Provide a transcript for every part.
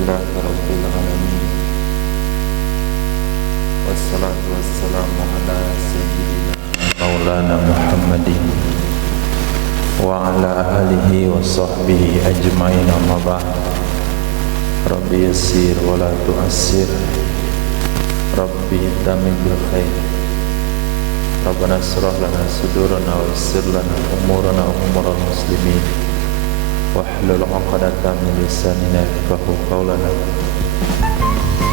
Alhamdulillahi Rabbil Alamin. Wassalatu wassalamu ala sayyidina Maulana Muhammadin wa ala alihi wa sahbihi ajma'in, amma ba'd. Rabbi yassir wa la tu'assir, Rabbi tamim bil khair. Rabbana asrah lana sudurana wa yassir lana umurana wa umural muslimin, wahlul 'uqdatam min lisanina yafqahu qawlana.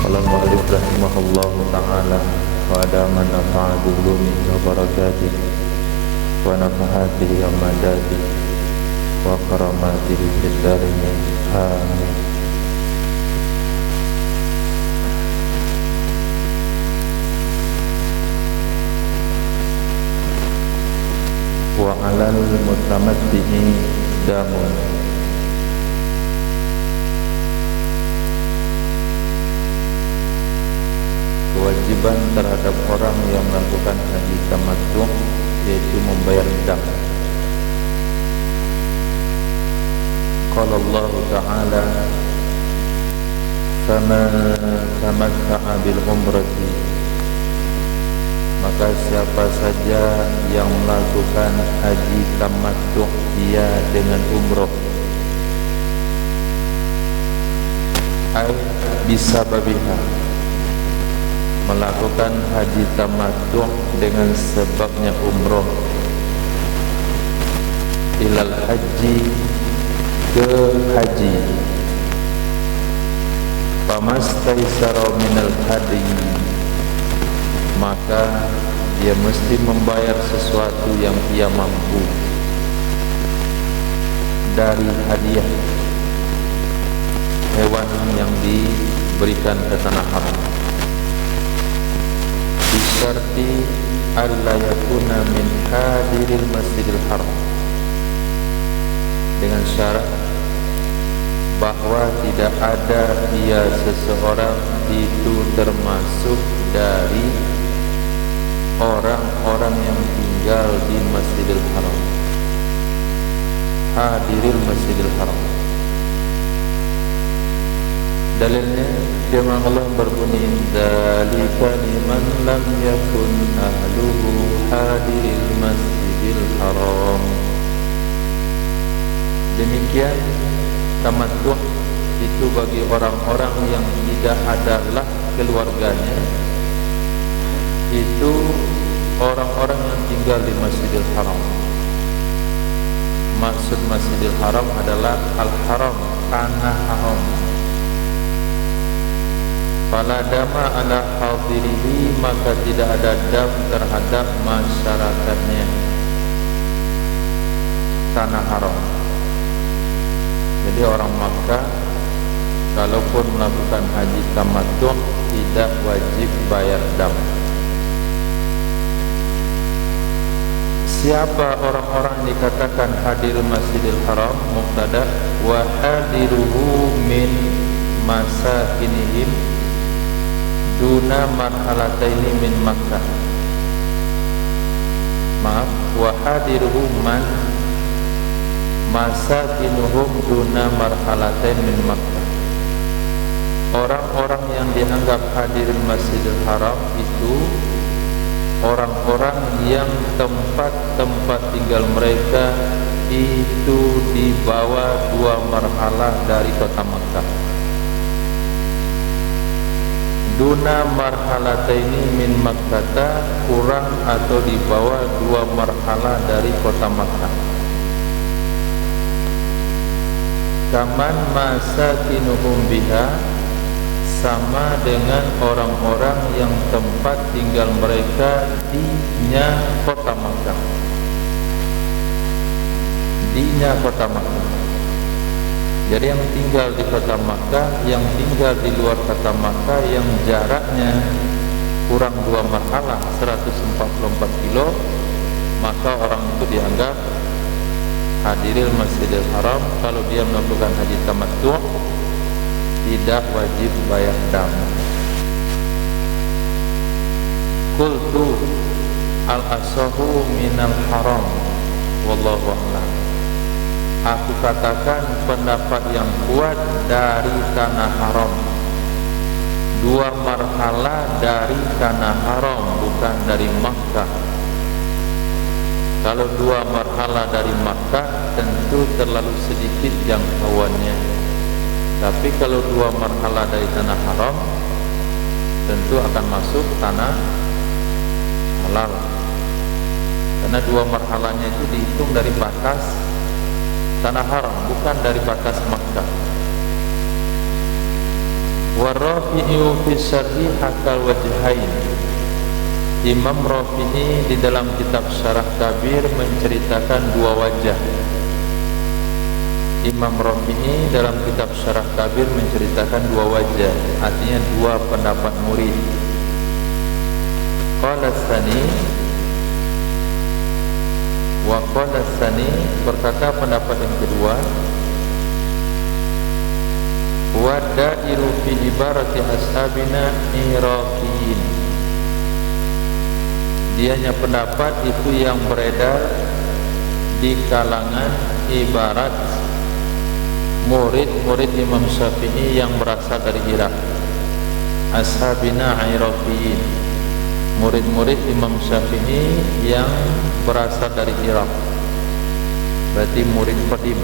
Qala al-mu'allif rahimahullahu ta'ala wa adama nafa'a bi wa barakatihi wa nafahatihi wa madadihi wa karamatihi fid dharain. Amin. Wa 'alal mutamatti'i damun. Kewajiban terhadap orang yang melakukan haji tamattu' yaitu membayar dam. Qala Allah Ta'ala, "Faman tamatta'a bil umrati", maka siapa saja yang melakukan haji tamattu' ia dengan umroh, ai bisa babiha, melakukan haji tamattu' dengan sebabnya umroh, ilal haji, ke haji, famastaisara minal hadi, maka dia mesti membayar sesuatu yang ia mampu dari hadiah hewan yang diberikan ke tanah haram, bisyarti alla yakuna min hadiril masjidil haram, dengan syarat bahwa tidak ada ia seseorang itu termasuk dari orang-orang yang tinggal di Masjidil Haram, hadiril Masjidil Haram. Dalilnya firman Allah berbunyi, dzalika liman lam yakun ahluhu hadiril Masjidil Haram. Demikian tamattu' itu bagi orang-orang yang tidak adalah keluarganya, itu orang-orang yang tinggal di Masjidil Haram. Maksud Masjidil Haram adalah Al-Haram, tanah haram. Fala dama ala hadirihi, maka tidak ada dam terhadap masyarakatnya tanah haram. Jadi orang Makkah kalaupun melakukan haji tamattu' tidak wajib bayar dam. Siapa orang-orang yang dikatakan hadir Masjidil Haram? Mubtada, wa hadiruhu min masakinihim duna marhalataini min Makkah. Maaf, wa hadiruhu man masakinuhum duna marhalatain min Makkah. Orang-orang yang dianggap hadir Masjidil Haram itu orang-orang yang tempat-tempat tinggal mereka itu di bawah 2 marhalah dari kota Makkah. Duna marhalataini min Makkah, kurang atau di bawah 2 marhalah dari kota Makkah. Kaman masakinuhum biha, sama dengan orang-orang yang tempat tinggal mereka di-nya kota Makkah. Di-nya kota Makkah. Jadi yang tinggal di kota Makkah, yang tinggal di luar kota Makkah, yang jaraknya kurang 2 marhalah, 144 kilo, maka orang itu dianggap hadiril Masjidil Haram. Kalau dia melakukan haji tamattu' tidak wajib bayar dam. Qultu al-asahu minal haram wallahu a'lam. aku katakan pendapat yang kuat dari tanah haram. 2 marhala dari tanah haram, bukan dari Makkah. Kalau 2 marhala dari Makkah tentu terlalu sedikit jangkauannya. Tapi kalau 2 marhala dari tanah haram tentu akan masuk tanah halal. Karena 2 marhalanya itu dihitung dari batas tanah haram, bukan dari batas Makkah. Warafi'i fi syarhi hakal wajhain. Imam Rafi'i di dalam kitab Syarah Kabir menceritakan 2 wajah. Imam Rafi'i dalam kitab Syarah Kabir menceritakan 2 wajah, artinya 2 pendapat murid. Qala tsani wa qala tsani, berkata pendapat yang kedua, wa da'iru fi ibarati ashabina iraqiyin. Dianya pendapat itu yang beredar di kalangan ibarat murid-murid Imam Syafi'i yang berasal dari Irak. Ashabina iraqiyin, murid-murid Imam Syafi'i yang berasal dari Irak. Berarti murid qadim,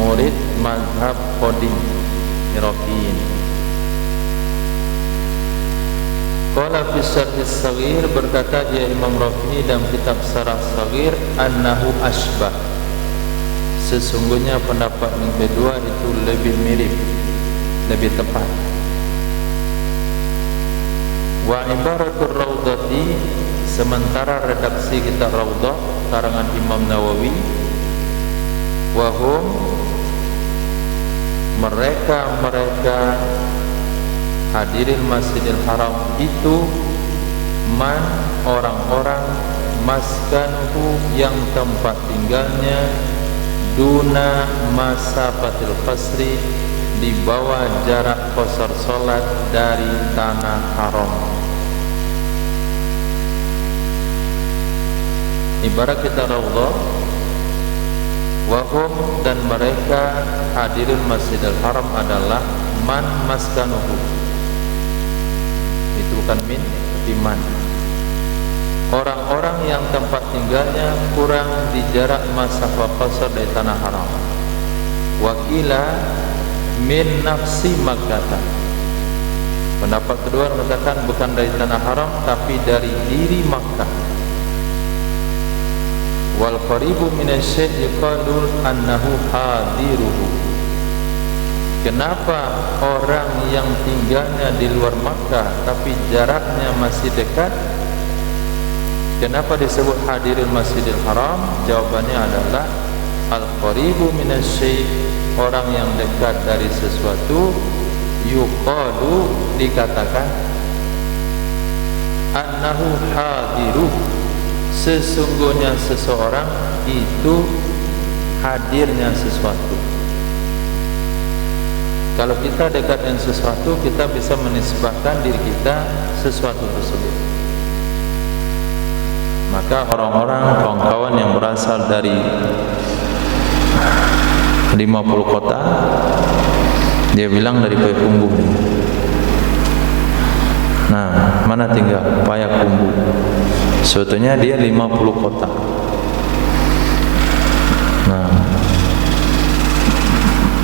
murid mazhab qadim Iraqiyin. Qala fi syarh as-saghir, berkata dia Imam Rafi'i dalam kitab Syarah Saghir, annahu asbah, sesungguhnya pendapat yang kedua itu lebih mirip, lebih tepat. Wa ibaratur raudhati, sementara redaksi kitab Raudhah karangan Imam Nawawi, wahum, mereka hadirin Masjidil Haram itu man, orang-orang, maskanhu, yang tempat tinggalnya, duna masafatil qasri, di bawah jarak qasar salat dari tanah haram. Ibarat kita Raudhah, wahum, dan mereka hadirin Masjidil Haram adalah man maskanuhu, itu bukan min tapi man, orang-orang yang tempat tinggalnya kurang di jarak masafah qasar dari tanah haram. Wakila min nafsi Makkah, pendapat kedua mengatakan bukan dari tanah haram tapi dari diri Makkah. Wal qaribu minasy-syai' yuqalu annahu hadiruhu. Kenapa orang yang tinggalnya di luar Makkah tapi jaraknya masih dekat, kenapa disebut hadirin Masjidil Haram? Jawabannya adalah al-qaribu minasy-syai', orang yang dekat dari sesuatu, yuqalu, dikatakan, annahu hadiruhu, sesungguhnya seseorang itu hadirnya sesuatu. Kalau kita dekat dengan sesuatu, kita bisa menisbahkan diri kita sesuatu tersebut. Maka orang-orang, kawan-kawan yang berasal dari 50 kota, dia bilang dari Payakumbuh. Nah, mana tinggal Payakumbuh? Sebetulnya dia 50 kota. Nah,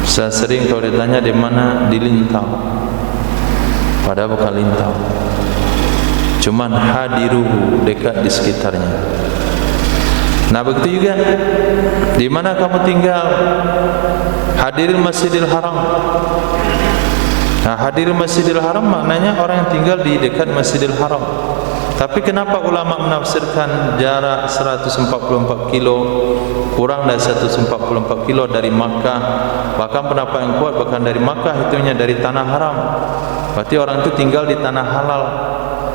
saya sering kalau ditanya di mana, di Lintau, padahal bukan Lintau, cuman hadiruhu, dekat di sekitarnya. Nah, begitu juga, di mana kamu tinggal? Hadirin Masjidil Haram. Nah, hadirin Masjidil Haram maknanya orang yang tinggal di dekat Masjidil Haram. Tapi kenapa ulama menafsirkan jarak 144 kilo, kurang dari 144 kilo dari Makkah? Bahkan pendapat yang kuat bahkan dari Makkah, itunya dari tanah haram. Berarti orang itu tinggal di tanah halal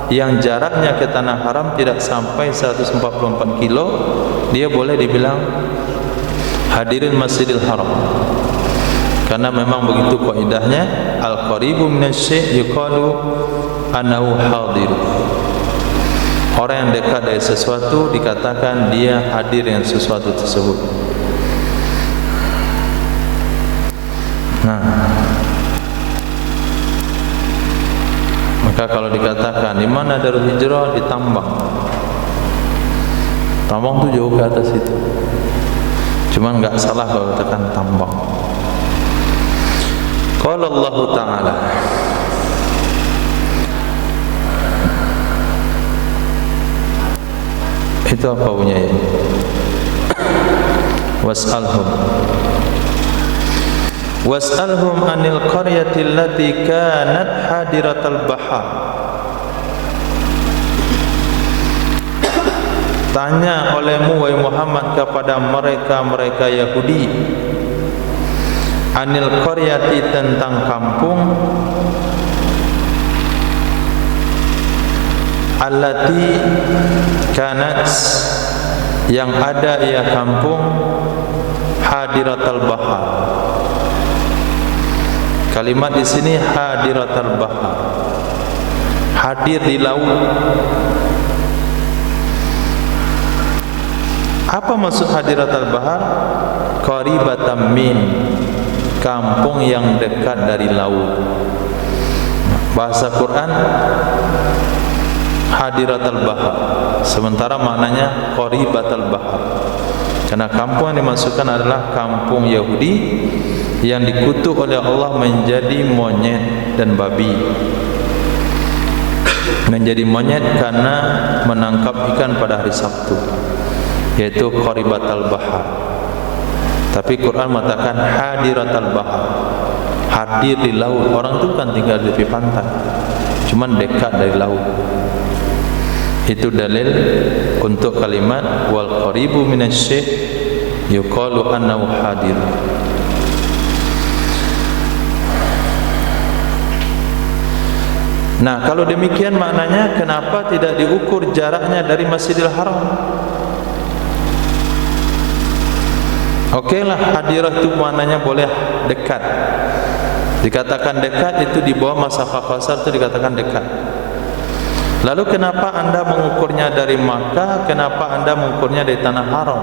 yang jaraknya ke tanah haram tidak sampai 144 kilo, dia boleh dibilang hadirin Masjidil Haram. Karena memang begitu kaidahnya, al-qaribu minasy-syai' yuqalu annahu hadir. Orang yang dekat dari sesuatu dikatakan dia hadir dengan sesuatu tersebut. Nah, maka kalau dikatakan di mana Darul Hijrah, di Tambang. Tambang itu jauh ke atas itu. Cuman enggak salah kalau katakan Tambang. Qala Allah Ta'ala, itu apa bunyinya? Was'alhum anil qaryati allati kanat hadiratal bahar. Tanya olehmu wahai Muhammad kepada mereka Yahudi, anil qaryati, tentang kampung, allati kanat, yang ada ia kampung, hadiratal bahar. Kalimat di sini hadiratal bahar, hadir di laut. Apa maksud hadiratal bahar? Qaribatan min, kampung yang dekat dari laut. Bahasa Quran hadiratal bahar, sementara maknanya qaribatal bahar. Karena kampung yang dimaksudkan adalah kampung Yahudi yang dikutuk oleh Allah menjadi monyet dan babi. Menjadi monyet karena menangkap ikan pada hari Sabtu, yaitu qaribatal bahar. Tapi Quran mengatakan hadiratal bahar, hadir di laut. Orang itu kan tinggal di tepi pantai, cuman dekat dari laut. Itu dalil untuk kalimat wal qaribu minasy yuqalu annahu hadir. Nah, kalau demikian maknanya kenapa tidak diukur jaraknya dari Masjidil Haram? Okeylah, hadirah itu maknanya boleh dekat. Dikatakan dekat itu di bawah masafah qasar, itu dikatakan dekat. Lalu kenapa anda mengukurnya dari Makkah? Kenapa anda mengukurnya dari Tanah Haram?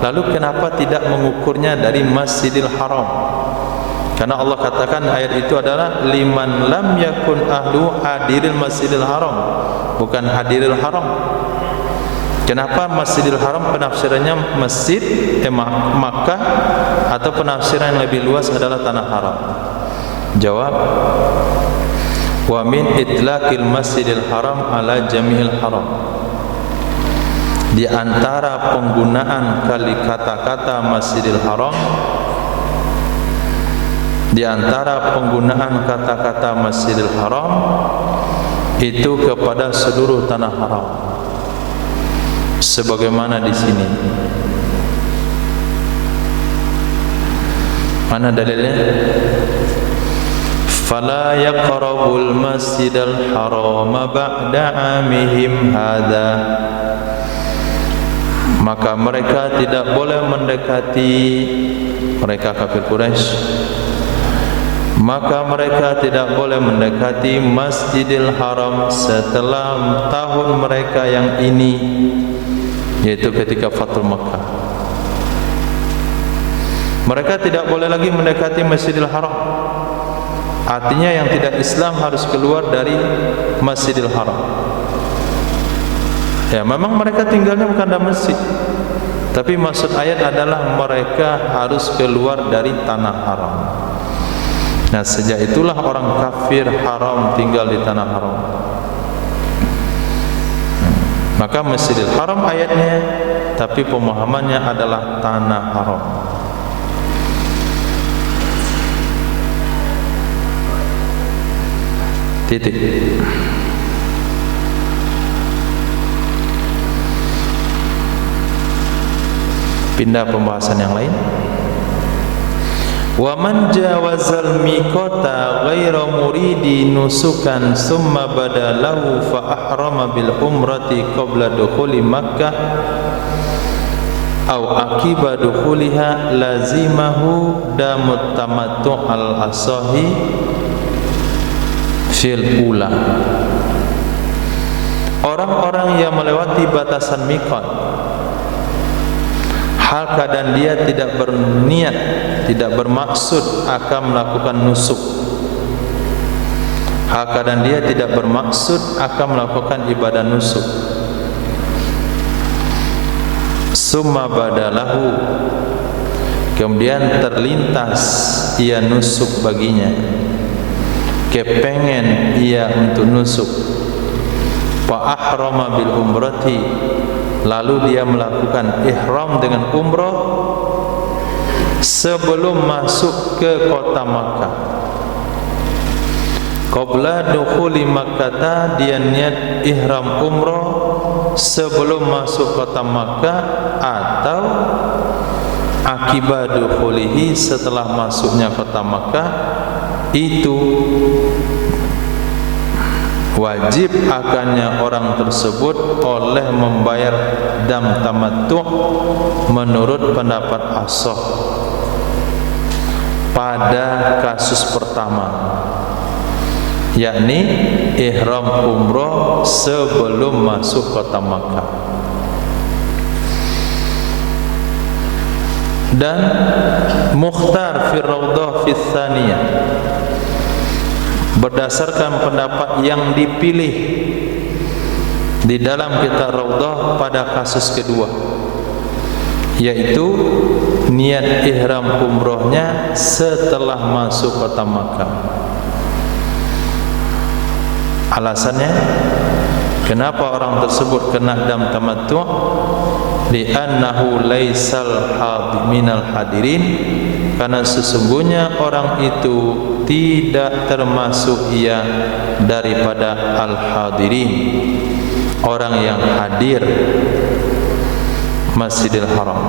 Lalu kenapa tidak mengukurnya dari Masjidil Haram? Karena Allah katakan ayat itu adalah liman lam yakun ahlu hadiril Masjidil Haram, bukan hadiril Haram. Kenapa Masjidil Haram penafsirannya masjid Makkah, atau penafsiran yang lebih luas adalah Tanah Haram? Jawab, wa min itlaqil Masjidil Haram ala jami'il haram. Di antara penggunaan kata-kata Masjidil Haram, di antara penggunaan kata-kata Masjidil Haram itu kepada seluruh tanah haram. Sebagaimana di sini. Mana dalilnya? Fala yaqrabul masjidal harama ba'da amihim hadza. Maka mereka tidak boleh mendekati, mereka kafir Quraisy, maka mereka tidak boleh mendekati Masjidil Haram setelah tahun mereka yang ini, yaitu ketika Fathul Makkah. Mereka tidak boleh lagi mendekati Masjidil Haram. Artinya yang tidak Islam harus keluar dari Masjidil Haram. Ya, memang mereka tinggalnya bukan dalam masjid, tapi maksud ayat adalah mereka harus keluar dari tanah haram. Nah, sejak itulah orang kafir haram tinggal di tanah haram. Maka Masjidil Haram ayatnya, tapi pemahamannya adalah tanah haram. Titik. Pindah pembahasan yang lain. Wa man jawazal miqata ghaira muridi nusukan summa badalahu fa ahrama bil umrati qabla dukhuli Makkah au akiba dukhuliha lazimahu damut tamattu al asahi fil ula. Orang-orang yang melewati batasan miqat hal keadaan dia tidak berniat, tidak bermaksud akan melakukan nusuk, hal keadaan dia tidak bermaksud akan melakukan ibadah nusuk. Summa badalahu, kemudian terlintas ia nusuk baginya, kepengen ia untuk nusuk. Fa ahrama bil umrati, lalu dia melakukan ihram dengan umrah sebelum masuk ke kota Makkah. Qabla dukhuli Makkah, dia niat ihram umrah sebelum masuk kota Makkah, atau akibat dukhulihi, setelah masuknya kota Makkah. Itu wajib akannya orang tersebut oleh membayar dam tamattu' menurut pendapat ashab pada kasus pertama, yakni ihram umrah sebelum masuk kota Makkah. Dan mukhtar fi raudhah fi tsaniyah, berdasarkan pendapat yang dipilih di dalam kitab Raudhah pada kasus kedua, yaitu niat ihram umrohnya setelah masuk kota Makkah. Alasannya, kenapa orang tersebut kena dam tamattu'? Li'annahu laisal minal hadirin, karena sesungguhnya orang itu tidak termasuk ia daripada al-hadirin, orang yang hadir Masjidil Haram.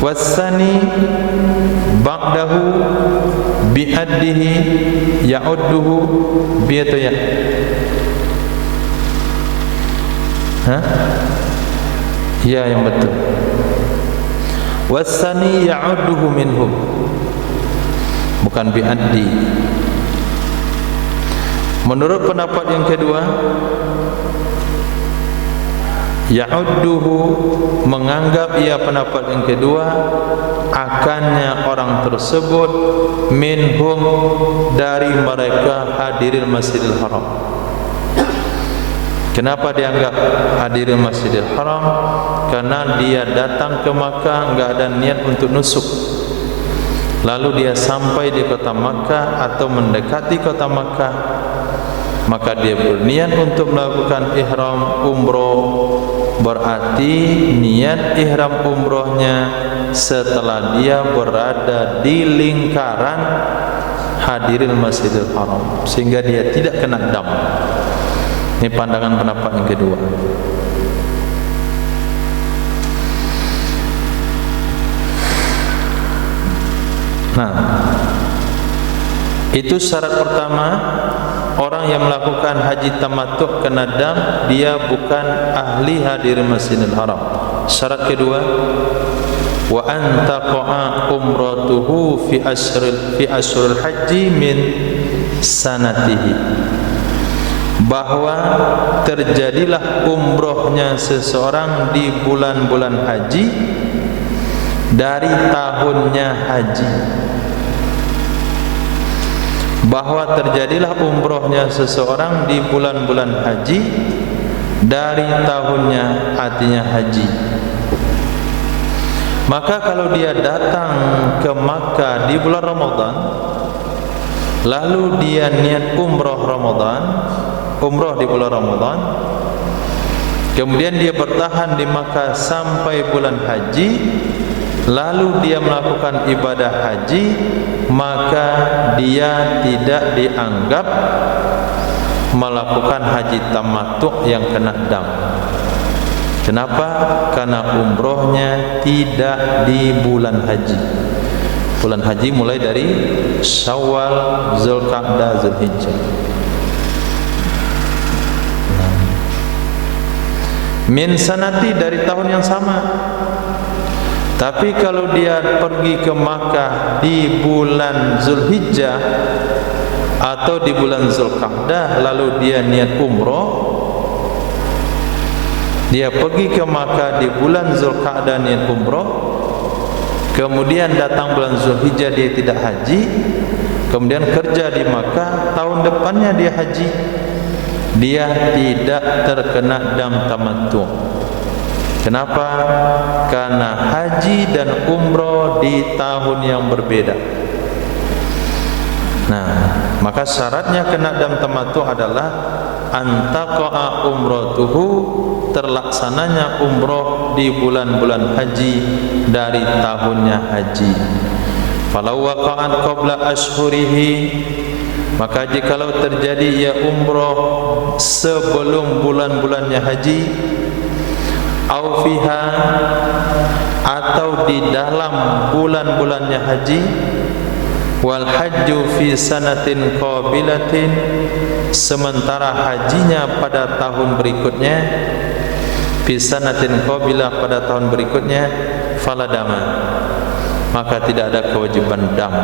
Wasani ba'dahu bi'addihi ya'udduhu bi'ataya. Ya, yang betul. Wasani ya'udduhu minhum, bukan bi'addi. Menurut pendapat yang kedua, ya'udduhu, menganggap ia pendapat yang kedua, akannya orang tersebut minhum, dari mereka hadirin Masjidil Haram. Kenapa dianggap hadirin Masjidil Haram? Karena dia datang ke Makkah enggak ada niat untuk nusuk, lalu dia sampai di kota Makkah atau mendekati kota Makkah, maka dia berniat untuk melakukan ihram umroh. Berarti niat ihram umrohnya setelah dia berada di lingkaran hadirin Masjidil Haram, sehingga dia tidak kena dam. Ini pandangan pendapat yang kedua. Nah, itu syarat pertama. Orang yang melakukan haji tamattu' kena dam, dia bukan ahli hadirin Masjidil Haram. Syarat kedua, wa antaqa'a umratuhu fi ashril haji min sanatihi, bahwa terjadilah umrohnya seseorang di bulan-bulan haji dari tahunnya haji. Bahwa terjadilah umrohnya seseorang di bulan-bulan haji dari tahunnya, artinya haji. Maka kalau dia datang ke Makkah di bulan Ramadan, lalu dia niat umroh Ramadan, umroh di bulan Ramadan, kemudian dia bertahan di Makkah sampai bulan haji, lalu dia melakukan ibadah haji, maka dia tidak dianggap melakukan haji tamattu' yang kena dam. Kenapa? Karena umrohnya tidak di bulan haji. Bulan haji mulai dari Syawal, Zulqa'dah, Zulhijjah. Min sanati, dari tahun yang sama. Tapi kalau dia pergi ke Makkah di bulan Zulhijjah, atau di bulan Zulqa'dah lalu dia niat umroh, dia pergi ke Makkah di bulan Zulqa'dah niat umroh, kemudian datang bulan Zulhijjah dia tidak haji, kemudian kerja di Makkah, tahun depannya dia haji, dia tidak terkena dam tamattu. Kenapa? Karena haji dan umroh di tahun yang berbeda. Nah, maka syaratnya kena dam tamattu adalah antaqa'a umratuhu, terlaksananya umroh di bulan-bulan haji dari tahunnya haji. Falau waqa'at qabla ashhurihi, maka jikalau terjadi ia umroh sebelum bulan-bulannya haji, au fiha, atau di dalam bulan-bulannya haji, wal hajju fi sanatin qabilatin, sementara hajinya pada tahun berikutnya, fi sanatin qabilah, pada tahun berikutnya, fala dama, maka tidak ada kewajiban dam.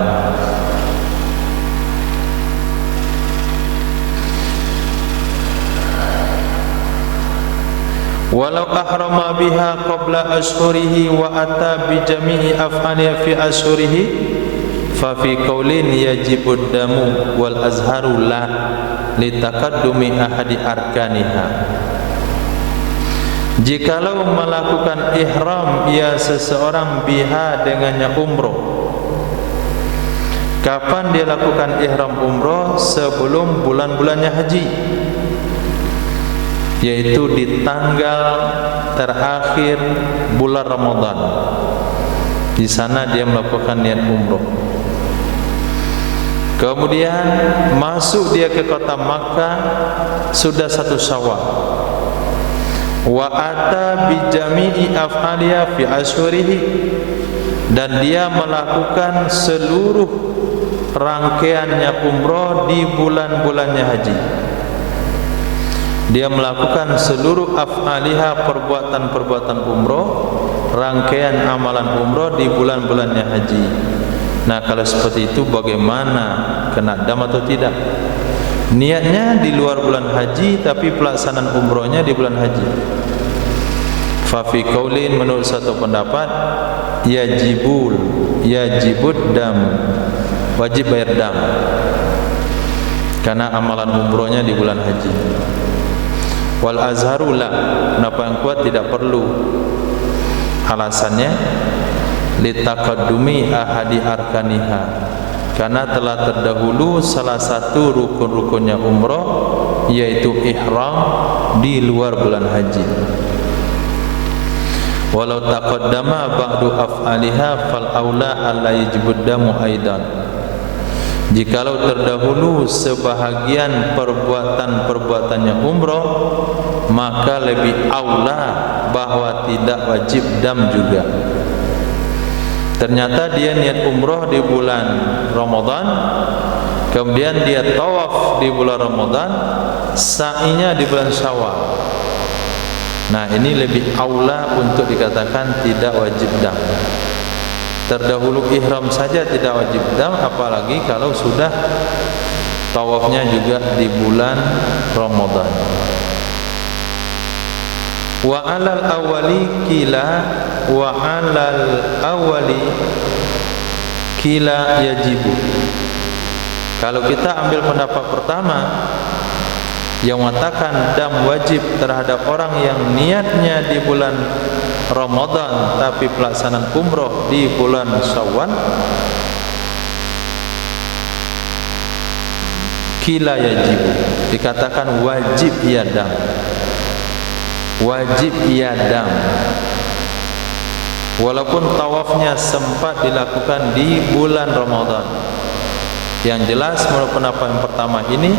Walau ahrama biha qabla ashhurihi wa ata bi jami'i af'aliha fi ashhurihi fa fi qaulin yajibud damu wal azharu la litaqaddumi ahadi arkaniha. Jikalau melakukan ihram ia seseorang biha dengannya umroh, kapan dia lakukan ihram umroh? Sebelum bulan-bulannya haji, yaitu di tanggal terakhir bulan Ramadan. Di sana dia melakukan niat umroh. Kemudian masuk dia ke kota Makkah sudah 1 Syawal. Wa ata bi jami'i af'aliha fi ashhurihi, dan dia melakukan seluruh rangkaiannya umroh di bulan-bulannya haji. Dia melakukan seluruh af'aliha, perbuatan-perbuatan umroh, rangkaian amalan umroh di bulan-bulannya haji. Nah, kalau seperti itu bagaimana, kena dam atau tidak? Niatnya di luar bulan haji tapi pelaksanaan umrohnya di bulan haji. Fa fi qaulin, menurut satu pendapat, yajibud dam, wajib bayar dam karena amalan umrohnya di bulan haji. Wal azharu la, kenapa yang kuat tidak perlu? Alasannya litaqaddumi ahadi arkaniha, karena telah terdahulu salah satu rukun-rukunnya umroh, yaitu ihram di luar bulan haji. Walau taqaddama ba'du af'aliha fal aula alla yajibud damu aidan. Jikalau terdahulu sebahagian perbuatan-perbuatannya umroh, maka lebih aula bahwa tidak wajib dam juga. Ternyata dia niat umroh di bulan Ramadan, kemudian dia tawaf di bulan Ramadan, sa'inya di bulan Syawal. Nah, ini lebih aula untuk dikatakan tidak wajib dam. Terdahulu ihram saja tidak wajib dam, apalagi kalau sudah tawafnya juga di bulan Ramadan. Wa alal awali kila, wa alal awali kila yajibu. Kalau kita ambil pendapat pertama yang mengatakan dam wajib terhadap orang yang niatnya di bulan Ramadan tapi pelaksanaan umroh di bulan Syawal, kila yajibu, dikatakan wajib ia dam, wajib ia dam, walaupun tawafnya sempat dilakukan di bulan Ramadan. Yang jelas menurut pendapat yang pertama ini,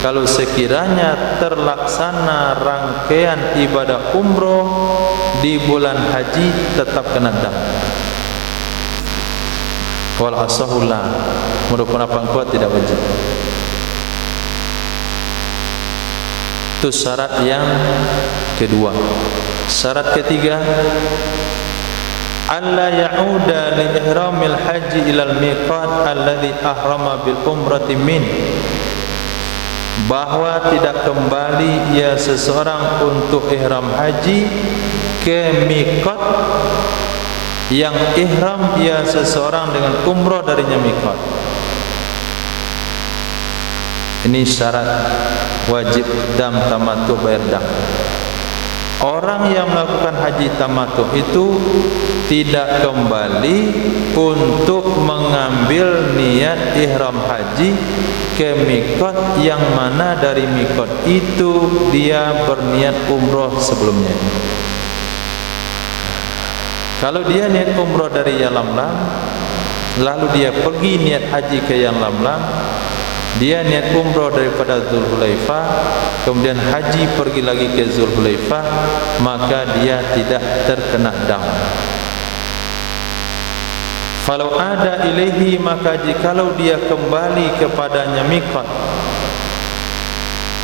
kalau sekiranya terlaksana rangkaian ibadah umroh di bulan haji tetap kena dam. Wal asahullah, menurut pendapat kuat tidak wajib. Itu syarat yang kedua. Syarat ketiga, alla ya'uda li ihramil haji ilal miqat alladhi ahrama bil umrati min bahwa tidak kembali ia seseorang untuk ihram haji ke miqat yang ihram ia seseorang dengan umrah darinya miqat. Ini syarat wajib dam tamattu bayar dam. Orang yang melakukan haji tamattu itu tidak kembali untuk mengambil niat ihram haji ke miqat yang mana dari miqat itu dia berniat umrah sebelumnya. Kalau dia niat umrah dari Yalamlam, lalu dia pergi niat haji ke Yalamlam, dia niat umrah daripada Zulhulaifah, kemudian haji pergi lagi ke Zulhulaifah, maka dia tidak terkena dam. Falau ada ilaihi, maka jikalau dia kembali kepadanya miqat,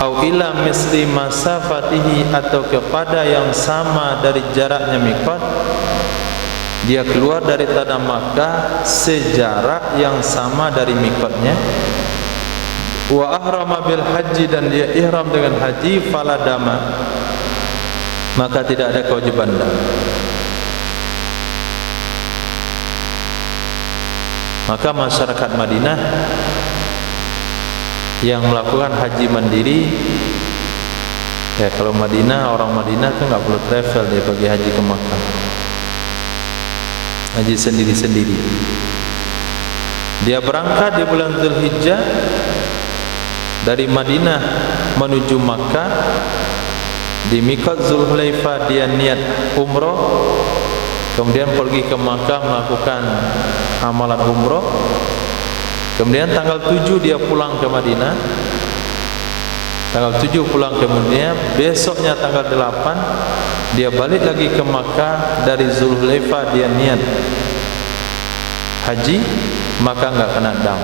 au ila misli masafatihi, atau kepada yang sama dari jaraknya miqat, dia keluar dari tanah Makkah sejarak yang sama dari miqatnya, wa ahrama bil haji, dan dia ihram dengan haji, fala dama, maka tidak ada kewajiban dam. Maka masyarakat Madinah yang melakukan haji mandiri, ya kalau Madinah, orang Madinah kan nggak perlu travel, dia pergi haji ke Makkah, haji sendiri-sendiri. Dia berangkat di bulan Zulhijjah dari Madinah menuju Makkah. Di miqat Zulhulaifah dia niat umrah, kemudian pergi ke Makkah melakukan amalan umrah. Kemudian tanggal 7 dia pulang ke Madinah. Tanggal 7 pulang ke Madinah, besoknya tanggal 8 dia balik lagi ke Makkah. Dari Zulhulaifah dia niat haji, maka enggak kena dam.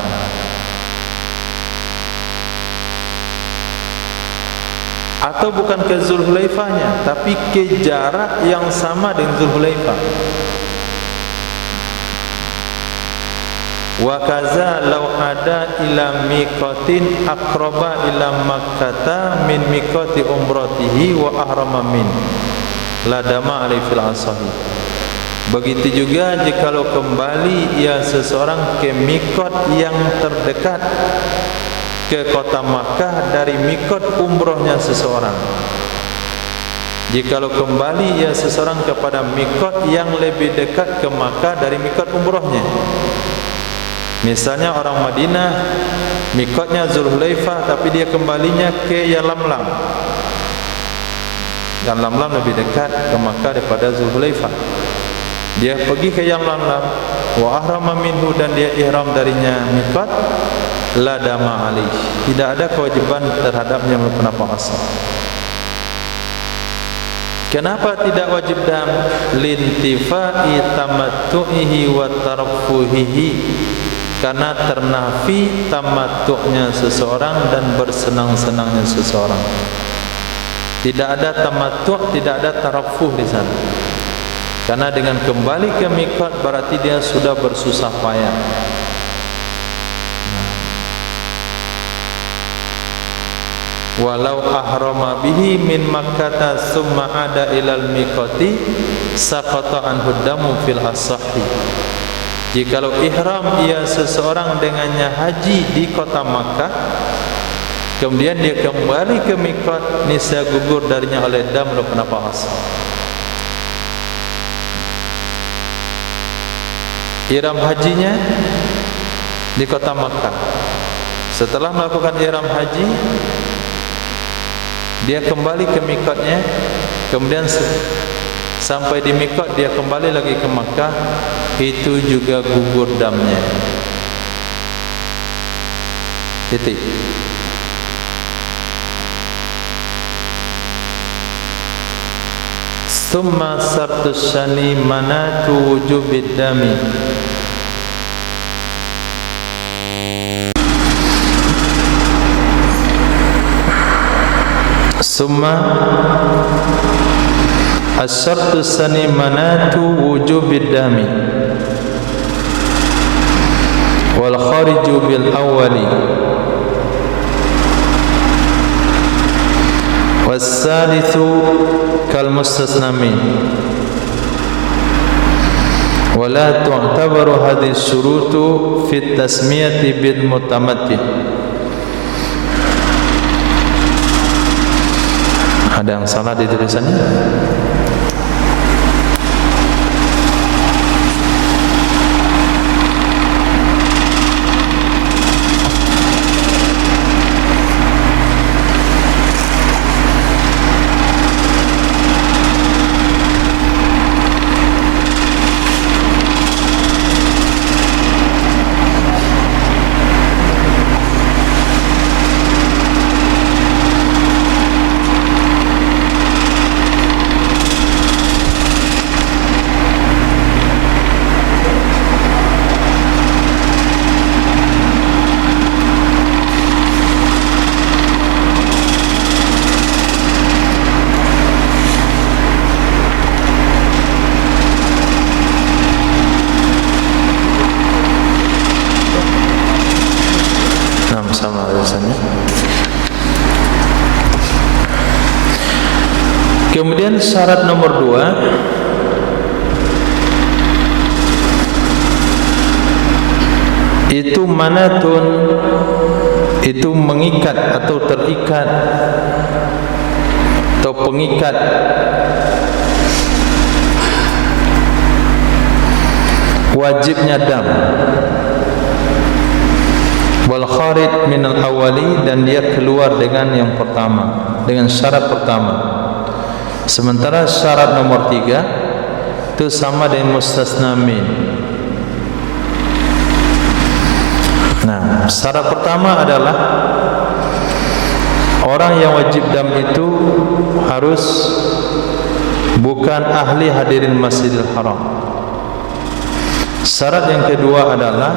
Atau bukan ke Zulhulaifahnya, tapi ke jarak yang sama dengan Zulhulaifah. Wa kaza law ada ila miqatin aqraba ila Makkah min miqati umratihi wa ahrama min la dama alai fil asahi. Begitu juga jikalau kembali ia seseorang ke miqat yang terdekat ke kota Makkah dari miqat umrohnya seseorang. Jikalau kembali ia seseorang kepada miqat yang lebih dekat ke Makkah dari miqat umrohnya. Misalnya orang Madinah miqatnya Zulhulaifah, tapi dia kembalinya ke Yalamlam. Yalamlam lebih dekat ke Makkah daripada Zulhulaifah. Dia pergi ke Yalamlam, wa ahrama minhu, dan dia ihram darinya miqat, la dama alaih, tidak ada kewajiban terhadapnya melakukan puasa. Kenapa tidak wajib dam? Lintifai tamattu'ihi wa tarfuhihi, karena ternafi tamattu'nya seseorang dan bersenang-senangnya seseorang. Tidak ada tamattu', tidak ada tarafuh di sana. Karena dengan kembali ke miqat berarti dia sudah bersusah payah. Walau ahrama bihi min Makkah summa ada ilal miqati saqata anhu damu fil asahi. Jikalau ihram ia seseorang dengannya haji di kota Makkah, kemudian dia kembali ke miqat, niscaya gugur darinya oleh dam rukun puasa. Ihram hajinya di kota Makkah. Setelah melakukan ihram haji, dia kembali ke miqatnya, kemudian sampai di miqat dia kembali lagi ke Makkah, itu juga gugur damnya. Titik. Summa sartus syani manatu wujubid dami. Summa as-syartu sani manatu wujubid dami wal khariju bil awwali Wasalithu kal mustasna min. Wala tu'tabaru hadhihi syurutu fit tasmiyati bil mutamatti. Ada yang salah di tulisannya? Sama alasannya. Kemudian syarat nomor 2 itu manatun, itu mengikat atau terikat atau pengikat wajibnya dam. Wal kharid minal awali, dan dia keluar dengan yang pertama, dengan syarat pertama. Sementara syarat nomor 3 itu sama dengan mustasna min. Nah, syarat pertama adalah orang yang wajib dam itu harus bukan ahli hadirin Masjidil Haram. Syarat yang kedua adalah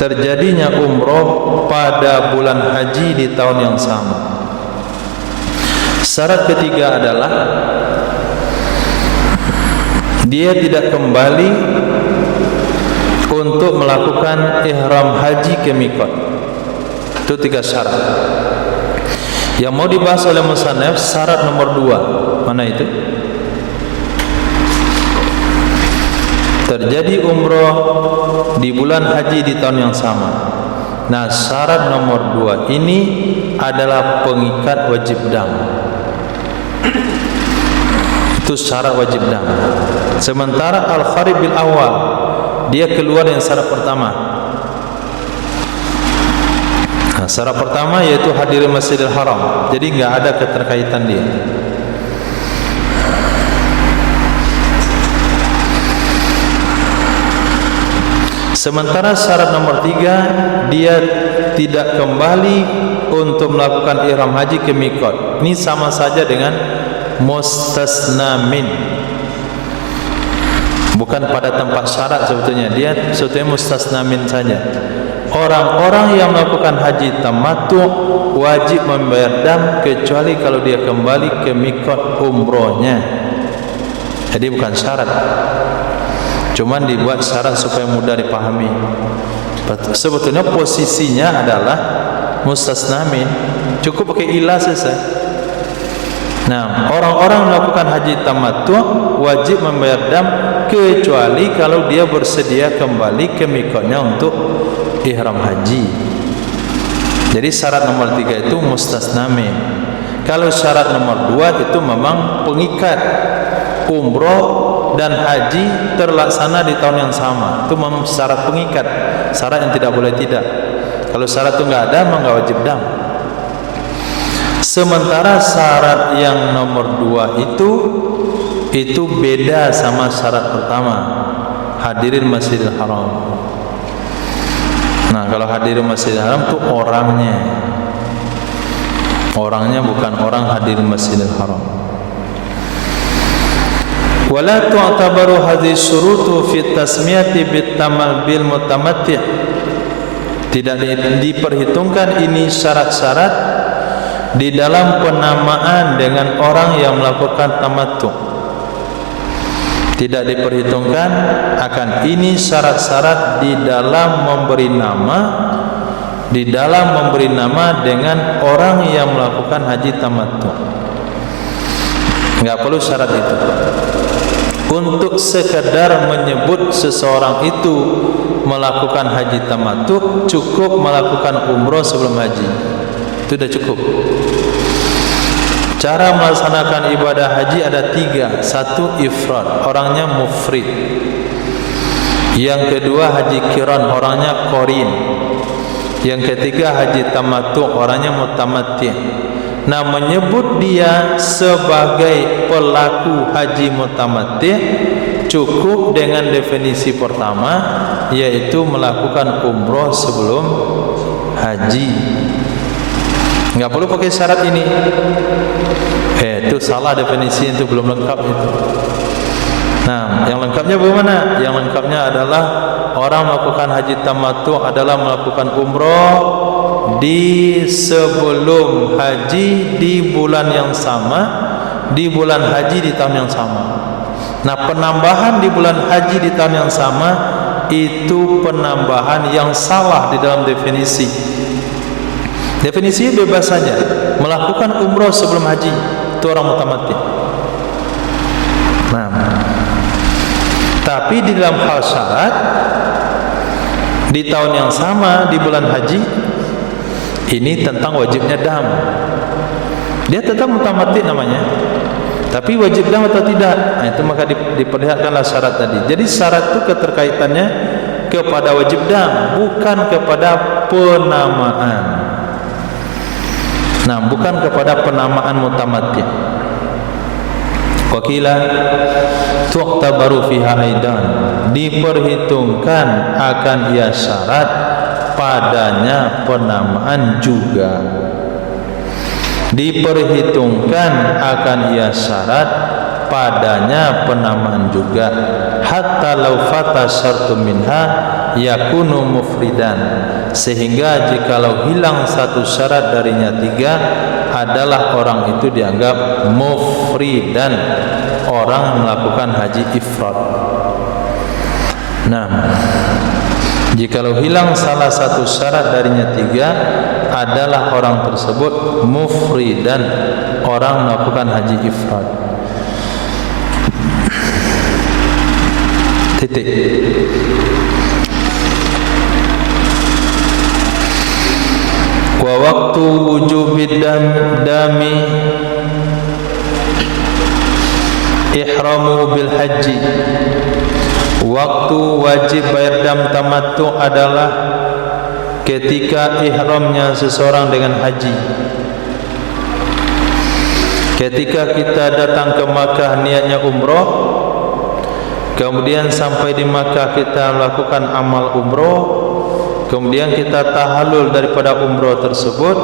terjadinya umroh pada bulan haji di tahun yang sama. Syarat ketiga adalah dia tidak kembali untuk melakukan ihram haji ke miqat. Itu 3 syarat. Yang mau dibahas oleh musannaf syarat nomor 2. Mana itu? Terjadi umroh di bulan haji di tahun yang sama. Nah, syarat nomor 2 ini adalah pengikat wajib dam. Itu syarat wajib dam. Sementara al-kharib bil awal, dia keluar yang syarat pertama. Nah, syarat pertama yaitu hadirin Masjidil Haram. Jadi enggak ada keterkaitan dia. Sementara syarat nomor 3, dia tidak kembali untuk melakukan ihram haji ke miqat. Ini sama saja dengan mustasna min. Bukan pada tempat syarat sebetulnya, dia sebetulnya mustasna min saja. Orang-orang yang melakukan haji tamattu wajib membayar dam kecuali kalau dia kembali ke miqat umrohnya. Jadi bukan syarat. Cuman dibuat syarat supaya mudah dipahami. Sebetulnya posisinya adalah mustasna min, cukup pakai ilah selesai. Nah, orang-orang melakukan haji tamattu wajib membayar dam kecuali kalau dia bersedia kembali ke miqatnya untuk ihram haji. Jadi syarat nomor 3 itu mustasna min. Kalau syarat nomor 2 itu memang pengikat umroh dan haji terlaksana di tahun yang sama. Itu memang syarat pengikat, syarat yang tidak boleh tidak. Kalau syarat itu enggak ada, memang enggak wajib dam. Sementara syarat yang nomor 2 itu beda sama syarat pertama, hadirin Masjidil Haram. Nah, kalau hadirin Masjidil Haram itu orangnya bukan orang hadirin Masjidil Haram. Wala tu'tabaru hadhihi syurutu fi tasmiyati bitamal bil mutamatti. Tidak diperhitungkan ini syarat-syarat di dalam penamaan dengan orang yang melakukan tamattu. Tidak diperhitungkan akan ini syarat-syarat di dalam memberi nama di dalam memberi nama dengan orang yang melakukan haji tamattu. Enggak perlu syarat itu. Untuk sekedar menyebut seseorang itu melakukan haji tamattu, cukup melakukan umroh sebelum haji. Itu sudah cukup. Cara melaksanakan ibadah haji ada 3. 1 ifrad, orangnya mufrid. Yang kedua haji qiran, orangnya qorin. Yang ketiga haji tamattu, orangnya mutamatti'. Nah, menyebut dia sebagai pelaku haji mutamatti' cukup dengan definisi pertama, yaitu melakukan umroh sebelum haji. Enggak perlu pakai syarat ini. Itu salah definisi, itu belum lengkap itu. Nah, yang lengkapnya bagaimana? Yang lengkapnya adalah orang melakukan haji tamattu adalah melakukan umroh di sebelum haji di bulan yang sama, di bulan haji di tahun yang sama. Nah, penambahan di bulan haji di tahun yang sama itu penambahan yang salah di dalam definisi. Definisinya bebas saja, melakukan umroh sebelum haji itu orang mutamatti'. Nah, tapi di dalam hal syarat di tahun yang sama di bulan haji ini tentang wajibnya dam. Dia tetap mutamatti' namanya, tapi wajib dam atau tidak? Nah, itu maka diperlihatkanlah syarat tadi. Jadi syarat itu keterkaitannya kepada wajib dam, bukan kepada penamaan. Nah, bukan kepada penamaan mutamatti'. Wakila tu'tabaru fiha aidan, diperhitungkan akan ia syarat padanya penamaan juga. Diperhitungkan akan ia syarat padanya penamaan juga. Hatta law fata syartun minha yakunu mufridan, sehingga jikalau hilang satu syarat darinya 3 adalah orang itu dianggap mufridan, orang melakukan haji ifrad. Nah, jikalau hilang salah satu syarat darinya 3 adalah orang tersebut mufridan, orang melakukan haji ifrad. Titik. Wa waktu wujubid dami ihramu bil haji. Waktu wajib bayar dam tamattu adalah ketika ihramnya seseorang dengan haji. Ketika kita datang ke Makkah niatnya umroh, kemudian sampai di Makkah kita melakukan amal umroh, kemudian kita tahallul daripada umroh tersebut,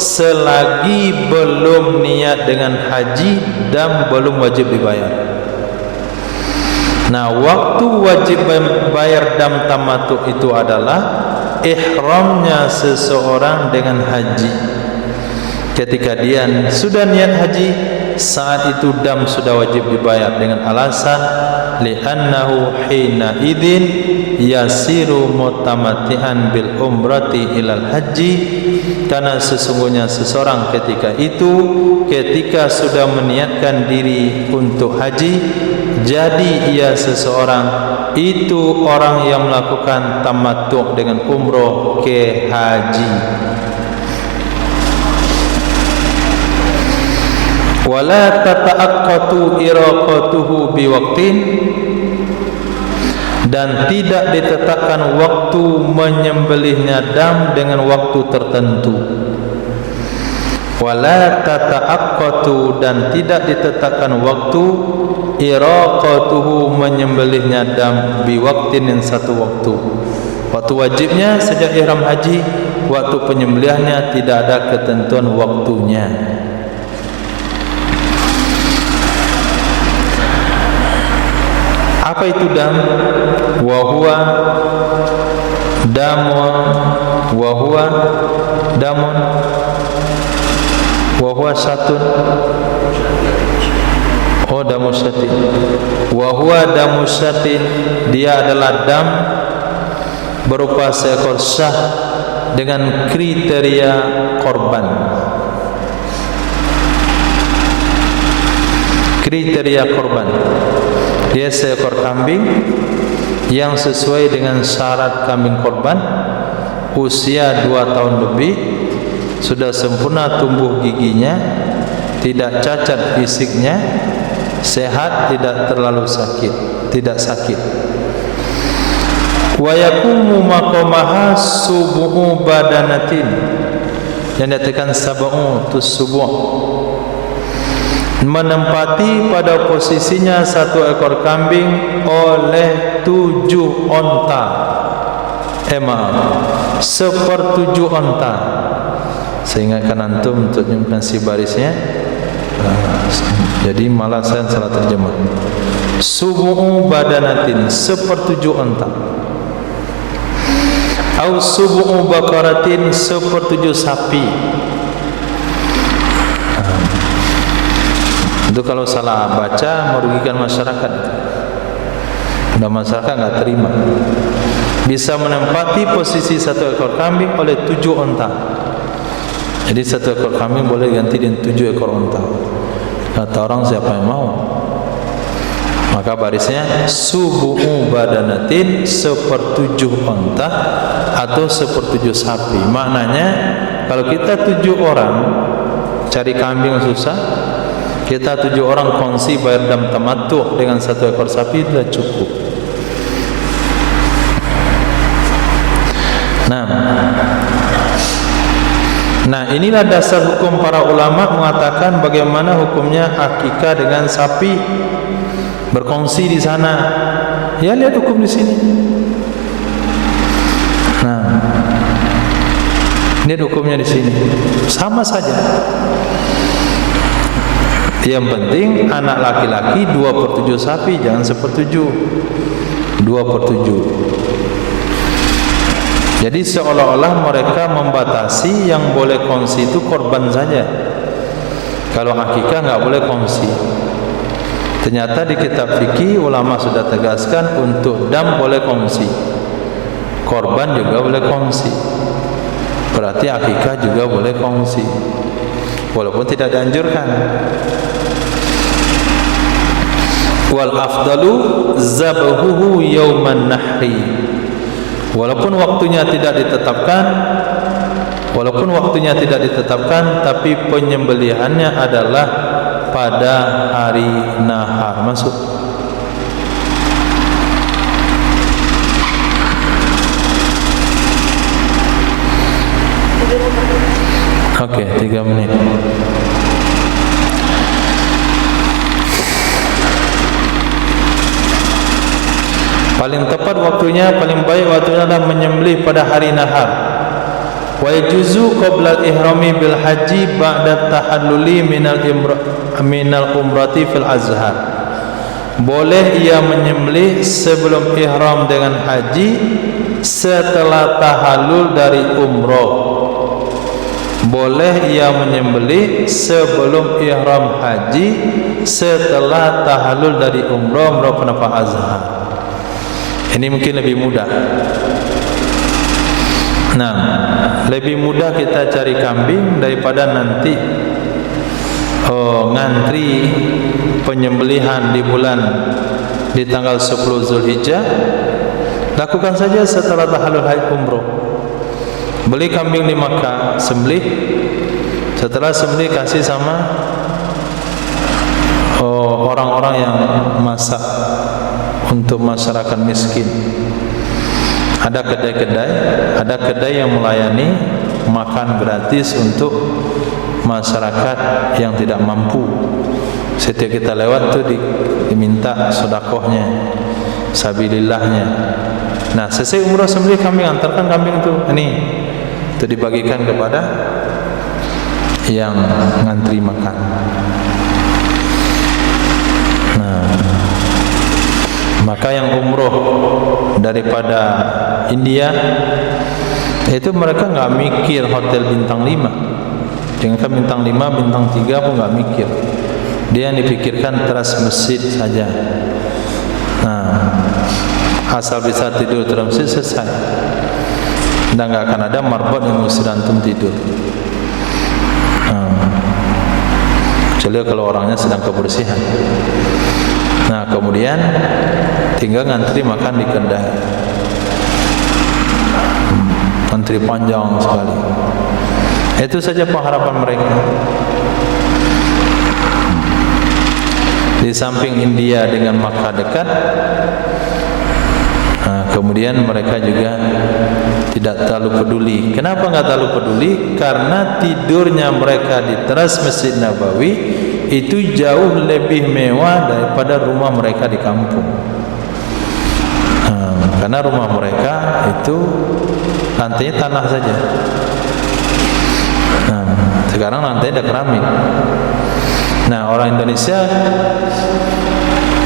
selagi belum niat dengan haji dan belum wajib dibayar. Nah, waktu wajib bayar dam tamattu itu adalah ihramnya seseorang dengan haji. Ketika dia sudah niat haji, saat itu dam sudah wajib dibayar dengan alasan li'annahu hina idzin yasiru mutamatti'an bil umrati ilal haji, karena sesungguhnya seseorang ketika itu, ketika sudah meniatkan diri untuk haji, jadi ia seseorang itu orang yang melakukan tamattu dengan umroh ke haji. Wala tata'aqqatu iraqatuhu biwaqtin, dan tidak ditetapkan waktu menyembelihnya dam dengan waktu tertentu. Wala tata'aqqatu, dan tidak ditetapkan waktu iraqatuhu menyembelihnya dam biwaqtin, yang satu waktu. Waktu wajibnya sejak ihram haji, waktu penyembelihannya tidak ada ketentuan waktunya. Apa itu dam? Wa huwa damun, wa huwa damun, wa huwa satun. Oh, damusatin. Wa huwa damusatin, dia adalah dam berupa seekor syah dengan kriteria korban. Kriteria korban, dia seekor kambing yang sesuai dengan syarat kambing korban, usia 2 tahun lebih, sudah sempurna tumbuh giginya, tidak cacat fisiknya, sehat, tidak terlalu sakit, tidak sakit. Wa yakumu maqamaha subu'u badanatin, yang dikatakan sab'u tusbuh, menempati pada posisinya satu ekor kambing oleh 7 onta. Sepertujuh onta. Saya ingatkan antum untuk menyimpan barisnya. Jadi malah saya salah terjemah. Subu'u badanatin, sepertujuh onta. Au subu'u bakaratin, sepertujuh sapi. Itu kalau salah baca merugikan masyarakat. Dan masyarakat enggak terima. Bisa menempati posisi satu ekor kambing oleh 7 onta. Jadi satu ekor kambing boleh ganti dengan 7 ekor onta. Kata orang, siapa yang mau? Maka barisnya subu'u badanatin, sepertujuh onta atau sepertujuh sapi. Maknanya kalau kita 7 orang cari kambing susah, kita 7 orang kongsi bayar dam tamattu dengan satu ekor sapi, sudah cukup. Nah, inilah dasar hukum para ulama mengatakan bagaimana hukumnya akikah dengan sapi, berkongsi di sana. Ya, lihat hukum di sini. Nah, lihat hukumnya di sini, sama saja. Yang penting anak laki-laki 2/7 sapi, jangan 1/7, 2/7. Jadi seolah-olah mereka membatasi yang boleh kongsi itu korban saja. Kalau akikah nggak boleh kongsi. Ternyata di kitab fikih ulama sudah tegaskan untuk dam boleh kongsi, korban juga boleh kongsi. Berarti akikah juga boleh kongsi, walaupun tidak dianjurkan. Wal afdalu zabhuhu yauman nahri. Walaupun waktunya tidak ditetapkan, tapi penyembelihannya adalah pada hari nahar. Masuk. Oke, 3 menit. Paling tepat waktunya, paling baik waktunya adalah menyembelih pada hari nahar. Wa yajuzu qabla al-ihrami bil haji ba'da tahalluli minal umrati fil azhar. Boleh ia menyembelih sebelum ihram dengan haji, setelah tahallul dari umrah. Boleh ia menyembelih sebelum ihram haji, setelah tahallul dari umrah pendapat azhar. Ini mungkin lebih mudah. Nah, lebih mudah kita cari kambing daripada nanti ngantri penyembelihan di tanggal 10 Zulhijjah. Lakukan saja setelah tahallul haid umrah. Beli kambing di Makkah, sembelih. Setelah sembelih kasih sama orang-orang yang masak untuk masyarakat miskin. Ada kedai yang melayani makan gratis untuk masyarakat yang tidak mampu. Setiap kita lewat tuh diminta sedekahnya, sabilillahnya. Nah, selesai umrah sembelih kambing, antarkan kambing itu, itu dibagikan kepada yang ngantri makan. Maka yang umroh daripada India itu mereka nggak mikir hotel bintang 5. Jangan bintang 5, bintang 3 pun nggak mikir. Dia yang dipikirkan teras masjid saja. Nah, asal bisa tidur teras masjid selesai. dan nggak akan ada marbot yang mengusir antum tidur. Kecuali kalau orangnya sedang kebersihan. Nah, kemudian tinggal ngantri makan di kedai. Antri panjang sekali. Itu saja pengharapan mereka. Di samping India dengan Makkah dekat, kemudian mereka juga tidak terlalu peduli. Kenapa nggak terlalu peduli? Karena tidurnya mereka di teras Masjid Nabawi itu jauh lebih mewah daripada rumah mereka di kampung. Karena rumah mereka itu lantainya tanah saja. Sekarang lantainya ada keramik. Nah, orang Indonesia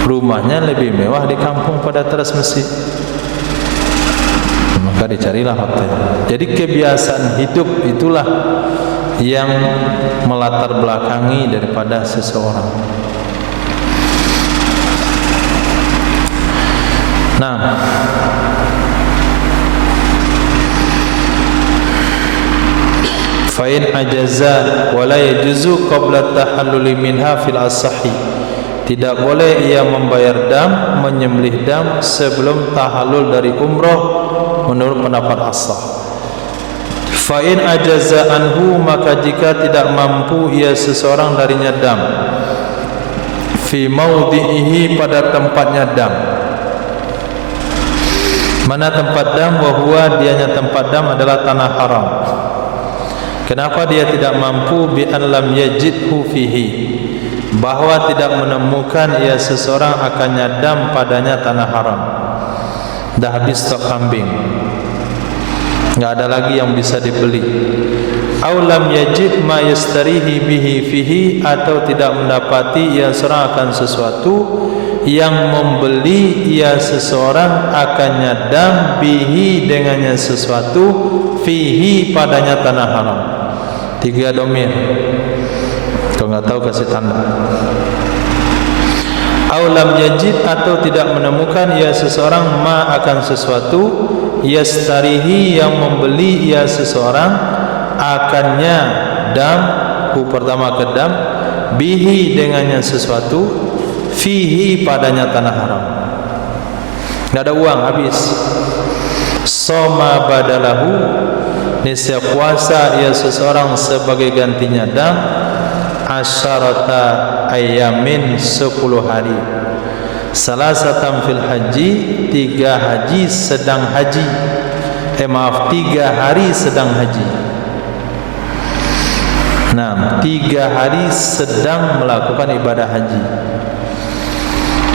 rumahnya lebih mewah di kampung pada teras masjid. Maka dicarilah hotel. Jadi kebiasaan hidup itulah yang melatar belakangi daripada seseorang. Nah, fa'in ajaza wa la yajuzu qabla tahalluli minha fil asahi. Tidak boleh ia membayar dam, menyembelih dam sebelum tahallul dari umrah menurut pendapat asah. Fa'in ajaza anhu, maka jika tidak mampu ia seseorang darinya dam, fi maudhihi, pada tempatnya dam. Mana tempat dam? Wahua, dianya tempat dam adalah tanah haram. Kenapa dia tidak mampu? Bi an lam yajidhu fihi, bahwa tidak menemukan ia seseorang akannya dam padanya tanah haram. Dah habis stok kambing, nggak ada lagi yang bisa dibeli. Aw lam yajid ma yastarihi bihi fihi, atau tidak mendapati ia seorang akan sesuatu yang membeli ia seseorang akannya dam bihi, dengannya sesuatu, fihi, padanya tanah haram. 3 domir. Kalau nggak tahu kasih tanda. Aw lam yajid, atau tidak menemukan ia seseorang ma, akan sesuatu, yastarihi, yang membeli ia seseorang akannya dam, pertama ke dam, bihi, dengannya sesuatu, fihi, padanya tanah haram. Nggak ada uang, habis. Soma badalahu, nisya puasa ia seseorang sebagai gantinya dam, asyarata ayamin, 10 hari. Salasatan fil haji, 3 haji sedang haji. 3 hari sedang haji. Nah, 3 hari sedang melakukan ibadah haji.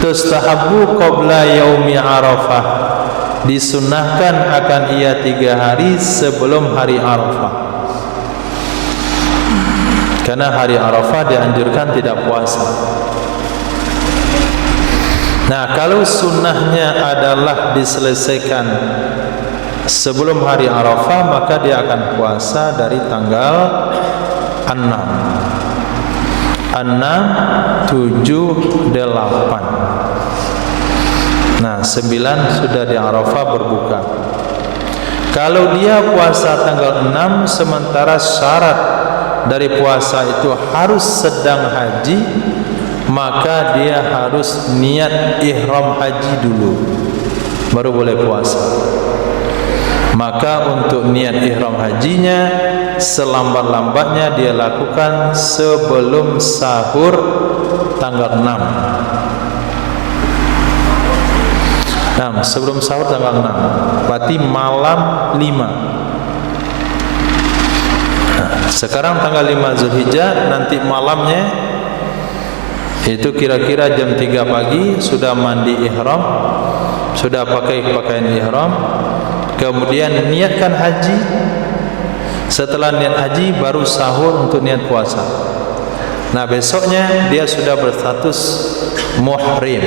Tustahabbu qabla yaumi Arafah, disunnahkan akan ia 3 hari sebelum hari Arafah. Karena hari Arafah dianjurkan tidak puasa. Nah, kalau sunnahnya adalah diselesaikan sebelum hari Arafah, maka dia akan puasa dari tanggal 6, 7, 8. Nah, 9 sudah di Arafah berbuka. Kalau dia puasa tanggal 6, sementara syarat dari puasa itu harus sedang haji, maka dia harus niat ihram haji dulu, baru boleh puasa. Maka untuk niat ihram hajinya selambat-lambatnya dia lakukan sebelum sahur tanggal 6. Nah, sebelum sahur tanggal 6, berarti malam 5. Sekarang tanggal 5 Zulhijjah, nanti malamnya itu kira-kira jam 3 pagi sudah mandi ihram, sudah pakai pakaian ihram, kemudian niatkan haji. Setelah niat haji baru sahur untuk niat puasa. Nah, besoknya dia sudah berstatus muhrim,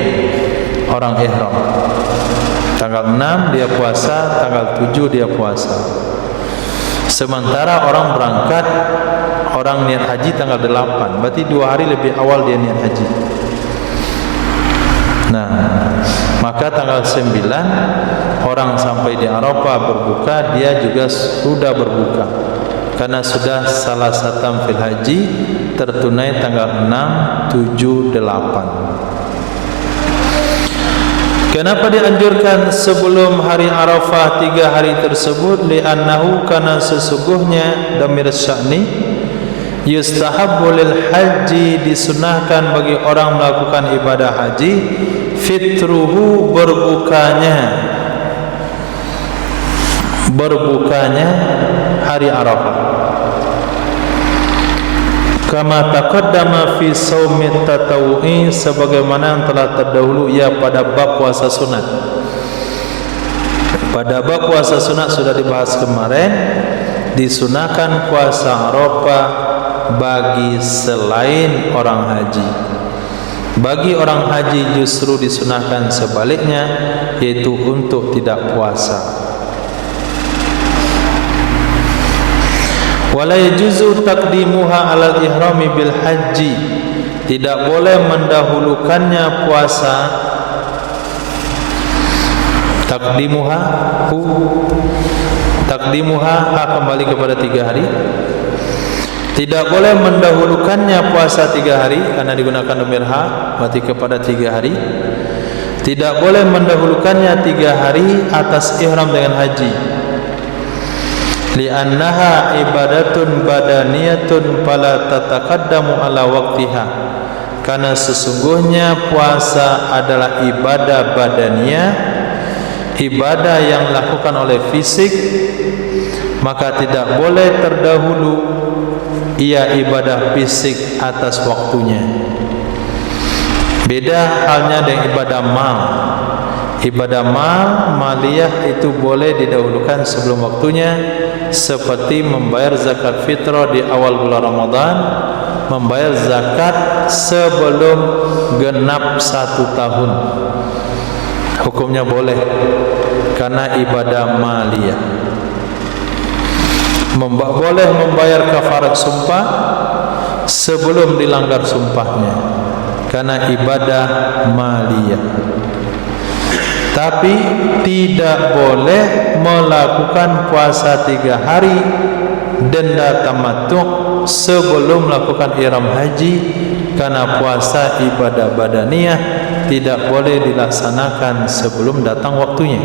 orang ihram. Tanggal 6 dia puasa, tanggal 7 dia puasa. Sementara orang berangkat, orang niat haji tanggal 8, berarti 2 hari lebih awal dia niat haji. Nah, maka tanggal tanggal 9 orang sampai di Arafah berbuka, dia juga sudah berbuka karena sudah salah satam fil haji tertunai tanggal 6, 7, 8. Kenapa dianjurkan sebelum hari Arafah 3 hari tersebut? Li'annahu, karena sesungguhnya damir sya'ni yustahabbu lil haji, disunahkan bagi orang melakukan ibadah haji, fitruhu, berbukanya hari Arafah. Kama taqaddama fi shaumi tatawwu'i, sebagaimana yang telah terdahulu ia pada bab puasa sunat. Pada bab puasa sunat sudah dibahas kemarin, disunahkan puasa Arafah bagi selain orang haji. Bagi orang haji justru disunahkan sebaliknya, yaitu untuk tidak puasa. Wala yajuzu taqdimuha 'alal ihrami bil haji, tidak boleh mendahulukannya puasa. Takdimuha kembali kepada 3 hari. Tidak boleh mendahulukannya puasa 3 hari karena digunakan dhamir ha, berarti kepada 3 hari. Tidak boleh mendahulukannya 3 hari atas ihram dengan haji. Li'annaha ibadatun badaniyatun fala tataqaddamu ala waqtiha, karena sesungguhnya puasa adalah ibadah badaniyah, ibadah yang dilakukan oleh fisik, maka tidak boleh terdahulu ia ibadah fisik atas waktunya. Beda halnya dengan ibadah mal. Ibadah maliyah itu boleh didahulukan sebelum waktunya, seperti membayar zakat fitrah di awal bulan Ramadan, membayar zakat sebelum genap 1 tahun. Hukumnya boleh karena ibadah maliyah. Boleh membayar kafarat sumpah sebelum dilanggar sumpahnya karena ibadah maliyah. Tapi tidak boleh melakukan puasa 3 hari denda tamattu' sebelum melakukan ihram haji, karena puasa ibadah badaniyah tidak boleh dilaksanakan sebelum datang waktunya.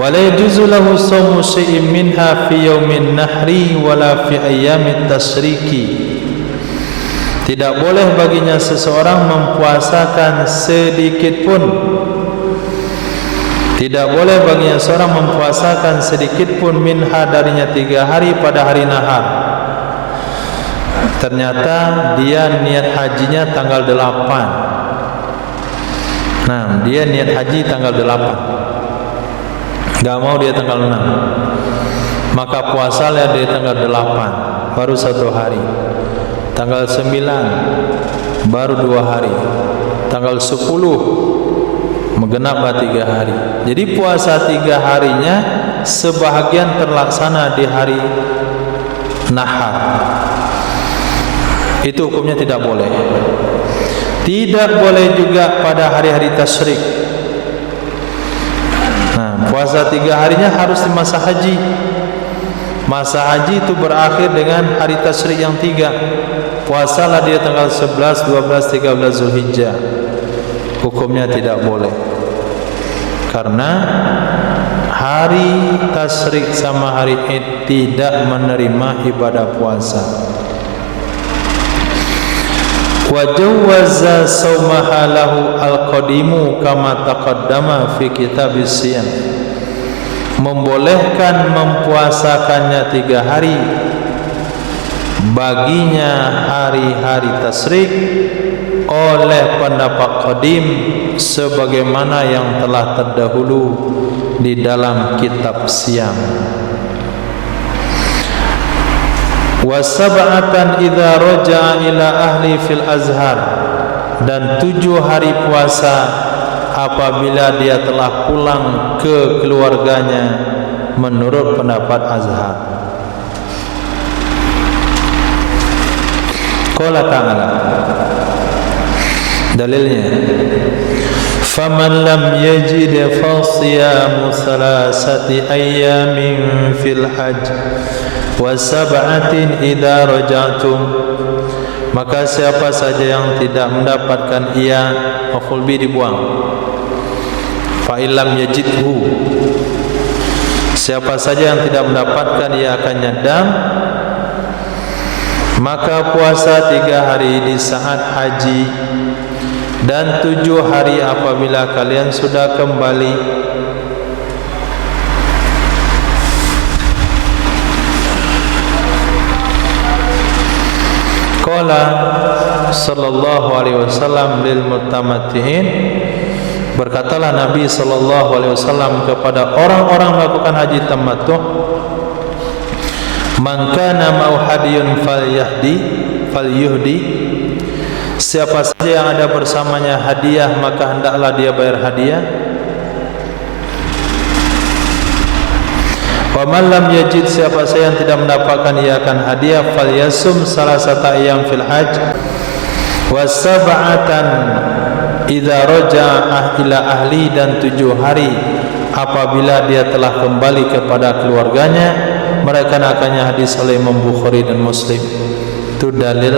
Wala yajuzu lahu shaumu syai'in minha fi yaumin nahri wala fi ayyamit tasyriki. Tidak boleh baginya seseorang mempuasakan sedikit pun. Tidak boleh baginya seorang mempuasakan sedikit pun minha darinya 3 hari pada hari nahar. Ternyata dia niat hajinya tanggal 8. Nah, dia niat haji tanggal 8. Gak mau dia tanggal 6. Maka puasalah dia tanggal 8, baru 1 hari. Tanggal 9 baru 2 hari. Tanggal 10 menggenap 3 hari. Jadi puasa 3 harinya sebahagian terlaksana di hari nahar. Itu hukumnya tidak boleh. Tidak boleh juga pada hari-hari tasyrik. Nah, puasa 3 harinya harus di masa haji. Masa haji itu berakhir dengan hari tasyrik yang 3. Puasalah dia tanggal 11, 12, 13 Zulhijjah. Hukumnya tidak boleh, karena hari tasyrik sama hari Id tidak menerima ibadah puasa. Wa jawwaza saumaha lahu al-qadimu kama taqaddama fi kitabis siyam. Membolehkan mempuasakannya 3 hari baginya hari-hari tasyrik oleh pendapat qadim sebagaimana yang telah terdahulu di dalam kitab Siyam. Wa sab'atan idza raja'a ila ahli fil azhar, dan 7 hari puasa apabila dia telah pulang ke keluarganya menurut pendapat Azhar. Qala ta'ala, dalilnya faman lam yajid fasiyamu thalathati ayyamin fil hajj wa sab'atin idza raja'tum. Maka siapa saja yang tidak mendapatkan ia, maf'ul bi dibuang, fa illam yajidhu, siapa saja yang tidak mendapatkan ia akan nyadam, maka puasa 3 hari di saat haji dan 7 hari apabila kalian sudah kembali. Qala sallallahu alaihi wasallam lil mutamatti'in, berkatalah Nabi sallallahu alaihi wasallam kepada orang-orang melakukan haji tamattu', man kana mau hadiyun falyuhdi, siapa saja yang ada bersamanya hadiah maka hendaklah dia bayar hadiah. Wa man lam yajid, siapa saja yang tidak mendapatkan ia akan hadiah, falyasum salasata ayyam fil hajj wa sab'atan idza raja'a ila ahli, dan 7 hari apabila dia telah kembali kepada keluarganya. Mereka akannya hadis oleh Imam Bukhari dan Muslim. Itu dalil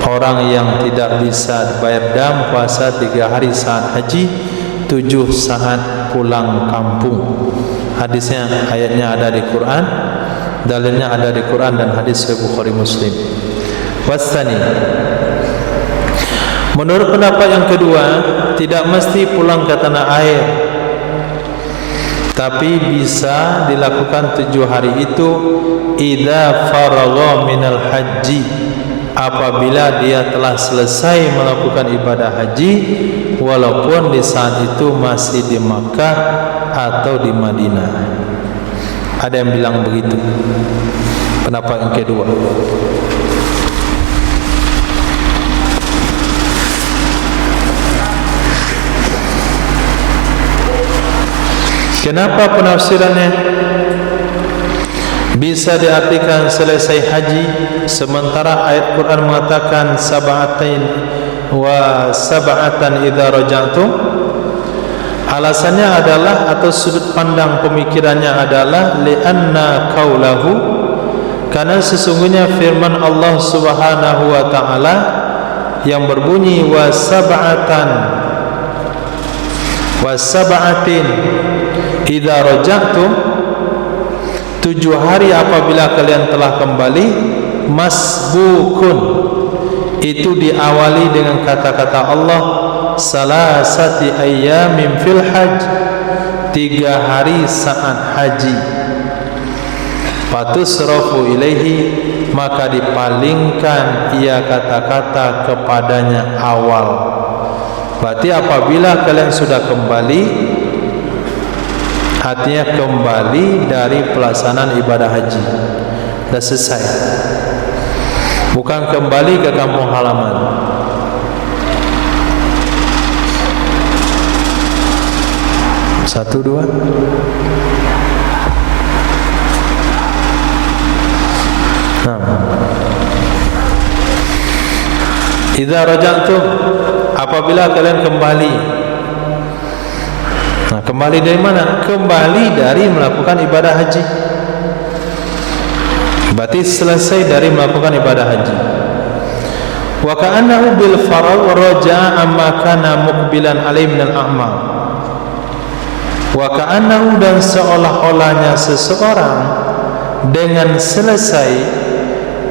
orang yang tidak bisa bayar dam puasa 3 hari saat haji, 7 saat pulang kampung. Hadisnya, ayatnya ada di Quran, dalilnya ada di Quran dan hadis Bukhari Muslim. Wasani, menurut pendapat yang kedua, tidak mesti pulang ke tanah air, tapi bisa dilakukan 7 hari itu idza faragha minal haji, apabila dia telah selesai melakukan ibadah haji, walaupun di saat itu masih di Makkah atau di Madinah. Ada yang bilang begitu, pendapat yang kedua. Kenapa penafsirannya bisa diartikan selesai haji, sementara ayat Quran mengatakan sab'atain wa sab'atan idza raja'tum? Alasannya adalah, atau sudut pandang pemikirannya adalah, li'anna qaulahu, karena sesungguhnya firman Allah Subhanahu wa taala yang berbunyi wa sab'atin idza raja'tum, 7 hari apabila kalian telah kembali, masbukun, itu diawali dengan kata-kata Allah salasati ayyamin fil hajj, 3 hari saat haji. Fatusrafu ilaihi, maka dipalingkan ia kata-kata kepadanya awal. Berarti apabila kalian sudah kembali, artinya kembali dari pelaksanaan ibadah haji, dah selesai, bukan kembali ke kampung halaman. Satu, dua. Idza raja'tum, apabila kalian kembali. Nah, kembali dari mana? Kembali dari melakukan ibadah haji. Berarti selesai dari melakukan ibadah haji. Wa ka'annahu bil faragh raja'a amma kana muqbilan alaihi minal a'mal. Wa ka'annahu, dan seolah-olahnya seseorang dengan selesai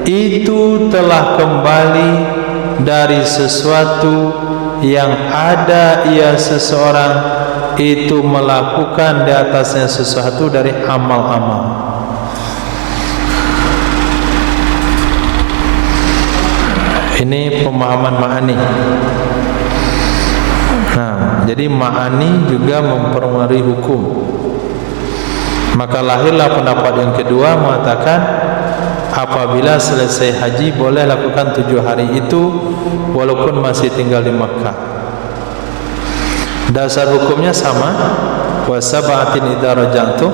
itu telah kembali dari sesuatu yang ada ia seseorang itu melakukan di atasnya sesuatu dari amal-amal. Ini pemahaman ma'ani. Nah, jadi ma'ani juga mempengaruhi hukum. Maka lahirlah pendapat yang kedua mengatakan apabila selesai haji boleh lakukan 7 hari itu walaupun masih tinggal di Makkah. Dasar hukumnya sama, wasab'atin idza raja'tum,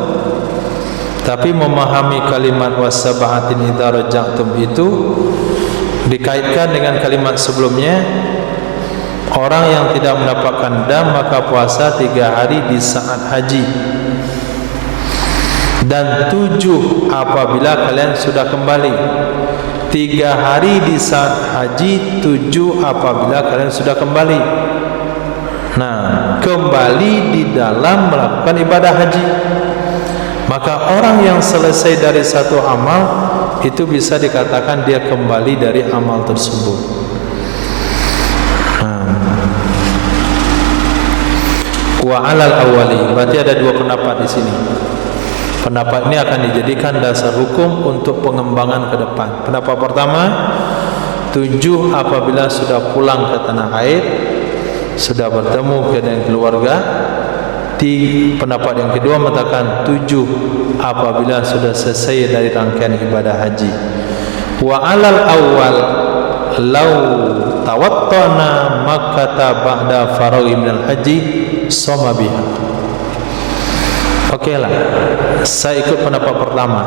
tapi memahami kalimat wasab'atin idza raja'tum itu dikaitkan dengan kalimat sebelumnya orang yang tidak mendapatkan dam maka puasa 3 hari di saat haji, dan 7 apabila kalian sudah kembali. 3 hari di saat haji, 7 apabila kalian sudah kembali. Nah, kembali di dalam melakukan ibadah haji. Maka orang yang selesai dari satu amal itu bisa dikatakan dia kembali dari amal tersebut. Wa alal awwali, berarti ada 2 pendapat di sini. Pendapat ini akan dijadikan dasar hukum untuk pengembangan ke depan. Pendapat pertama, 7 apabila sudah pulang ke tanah air, sudah bertemu dengan keluarga. Pendapat yang kedua mengatakan 7 apabila sudah selesai dari rangkaian ibadah haji. Wa alal awwal law tawattana makkata ba'da faraghi minal haji soma biha. Okeylah, saya ikut pendapat pertama.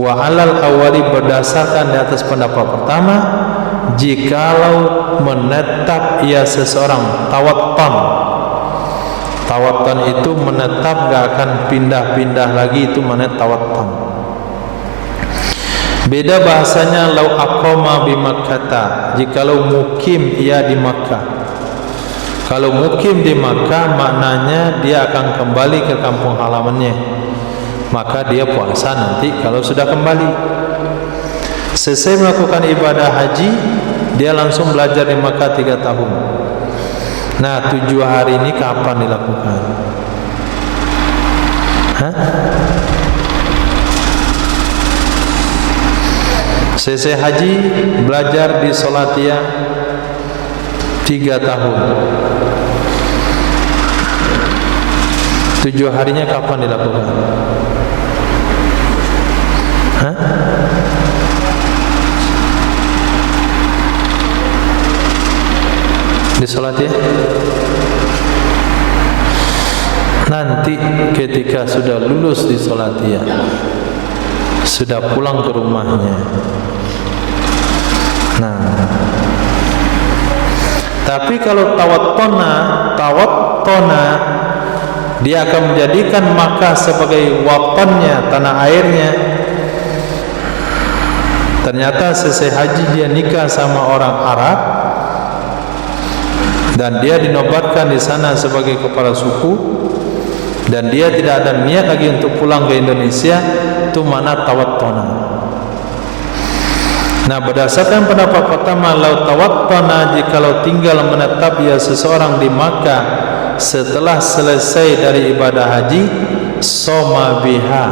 Wa alal awwali, berdasarkan di atas pendapat pertama, jikalau menetap ia seseorang tawattan. Tawattan itu menetap, gak akan pindah-pindah lagi, itu mana tawattan. Beda bahasanya lau aqama bi Makkah, jikalau mukim ia di Makkah. Kalau mukim di Makkah maknanya dia akan kembali ke kampung halamannya, maka dia puasa nanti kalau sudah kembali. Selesai melakukan ibadah haji, dia langsung belajar di Makkah 3 tahun. Nah, 7 hari ini kapan dilakukan? Selesai haji, belajar di Salatiyah 3 tahun. 7 harinya kapan dilakukan? Di Salatiyah? Nanti ketika sudah lulus di Salatiyah, sudah pulang ke rumahnya. Nah, tapi kalau tawattona, dia akan menjadikan Makkah sebagai watannya, tanah airnya. Ternyata selesai haji dia nikah sama orang Arab, dan dia dinobatkan di sana sebagai kepala suku, dan dia tidak ada niat lagi untuk pulang ke Indonesia. Itu mana tawattona. Nah, berdasarkan pendapat pertama, lau tawattana, jikalau tinggal menetap ia seseorang di Makkah setelah selesai dari ibadah haji, soma biha,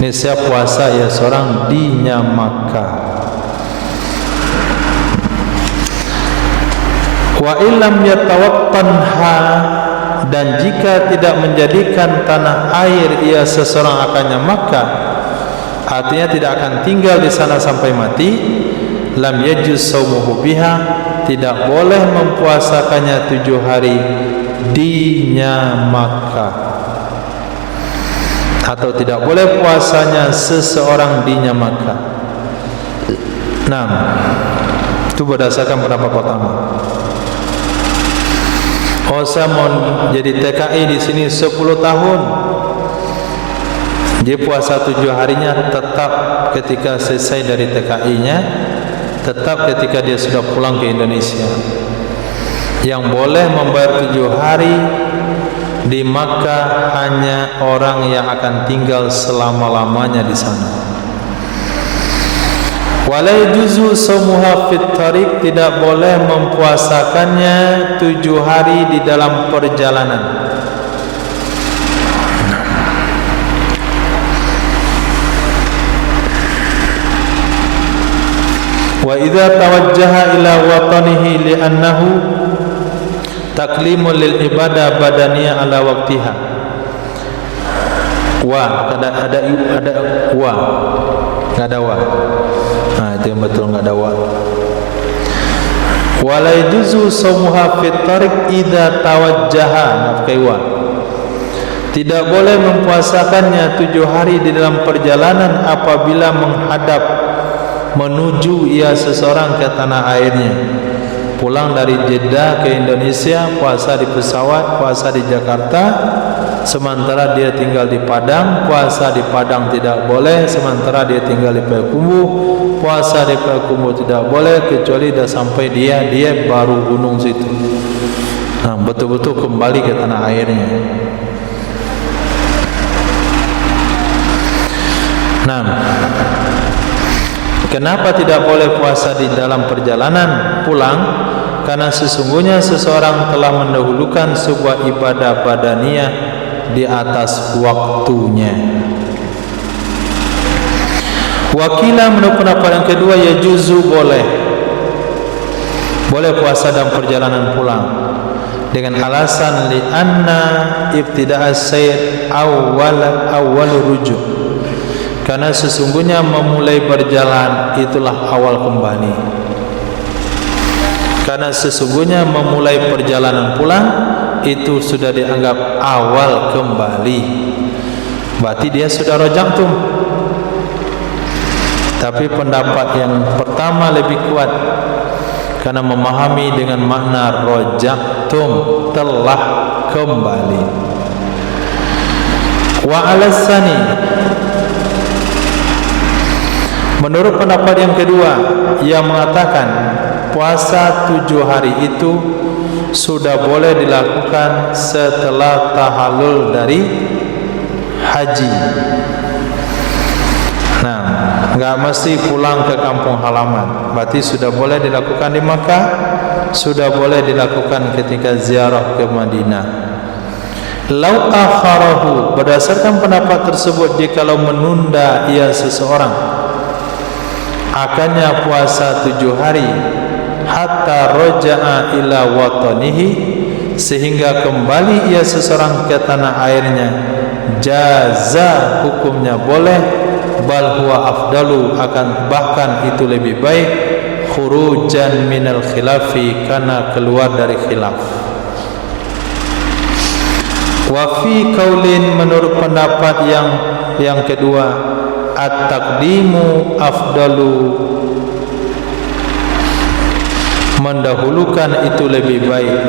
niscaya puasa ia seorang di Makkah. Wa illam yatawattanha, dan jika tidak menjadikan tanah air ia seseorang akannya Makkah, artinya tidak akan tinggal di sana sampai mati, lam yajuz saumuhu biha, tidak boleh mempuasakannya 7 hari di Makkah, atau tidak boleh puasanya seseorang di Makkah. Nah, itu berdasarkan pendapat pertama. Saya mau jadi TKI di sini 10 tahun. Dia puasa 7 harinya tetap ketika selesai dari TKI-nya, tetap ketika dia sudah pulang ke Indonesia. Yang boleh membayar 7 hari di Makkah hanya orang yang akan tinggal selama-lamanya di sana. Wala yajuzu shaumuha fit tariq, tidak boleh mempuasakannya 7 hari di dalam perjalanan. Wa idza tawajjaha ila watanihi li'annahu taklimun lil ibadah badaniyah ala waqtiha. Wa ada wa, enggak ada wa. Nah, itu yang betul, enggak ada wa. Wala yajuzu shaumuha fit tariq idza tawajjaha, nafkai wa. Tidak boleh mempuasakannya 7 hari di dalam perjalanan apabila menghadap menuju ia seseorang ke tanah airnya. pulang dari Jeddah ke Indonesia, puasa di pesawat, puasa di Jakarta, sementara dia tinggal di Padang, puasa di Padang tidak boleh, sementara dia tinggal di Payakumbuh, puasa di Payakumbuh tidak boleh, kecuali dah sampai dia baru gunung situ. Nah, betul-betul kembali ke tanah airnya. Nah, kenapa tidak boleh puasa di dalam perjalanan pulang? Karena sesungguhnya seseorang telah mendahulukan sebuah ibadah badaniyah di atas waktunya. Wakilah menurut pendapat yang kedua, yajuzu boleh puasa dalam perjalanan pulang dengan alasan li'anna ibtida'as sayr awal rujuk. Karena sesungguhnya memulai berjalan itulah awal kembali. Karena sesungguhnya memulai perjalanan pulang itu sudah dianggap awal kembali. Berarti dia sudah raja'tum. Tapi pendapat yang pertama lebih kuat, karena memahami dengan makna raja'tum, telah kembali. Wa alasani, menurut pendapat yang kedua, yang mengatakan puasa 7 hari itu sudah boleh dilakukan setelah tahallul dari haji. Nah, enggak mesti pulang ke kampung halaman. Berarti sudah boleh dilakukan di Makkah, sudah boleh dilakukan ketika ziarah ke Madinah. Lau akharahu, berdasarkan pendapat tersebut, jikalau menunda ia seseorang akannya puasa 7 hari hatta roja'a ila watanihi, sehingga kembali ia seseorang ke tanah airnya, jaza, hukumnya boleh, bal huwa afdalu, akan bahkan itu lebih baik, khurujan minal khilafi, karena keluar dari khilaf. Wa fi qaulin, menurut pendapat yang kedua, at-taqdimu afdalu, mendahulukan itu lebih baik,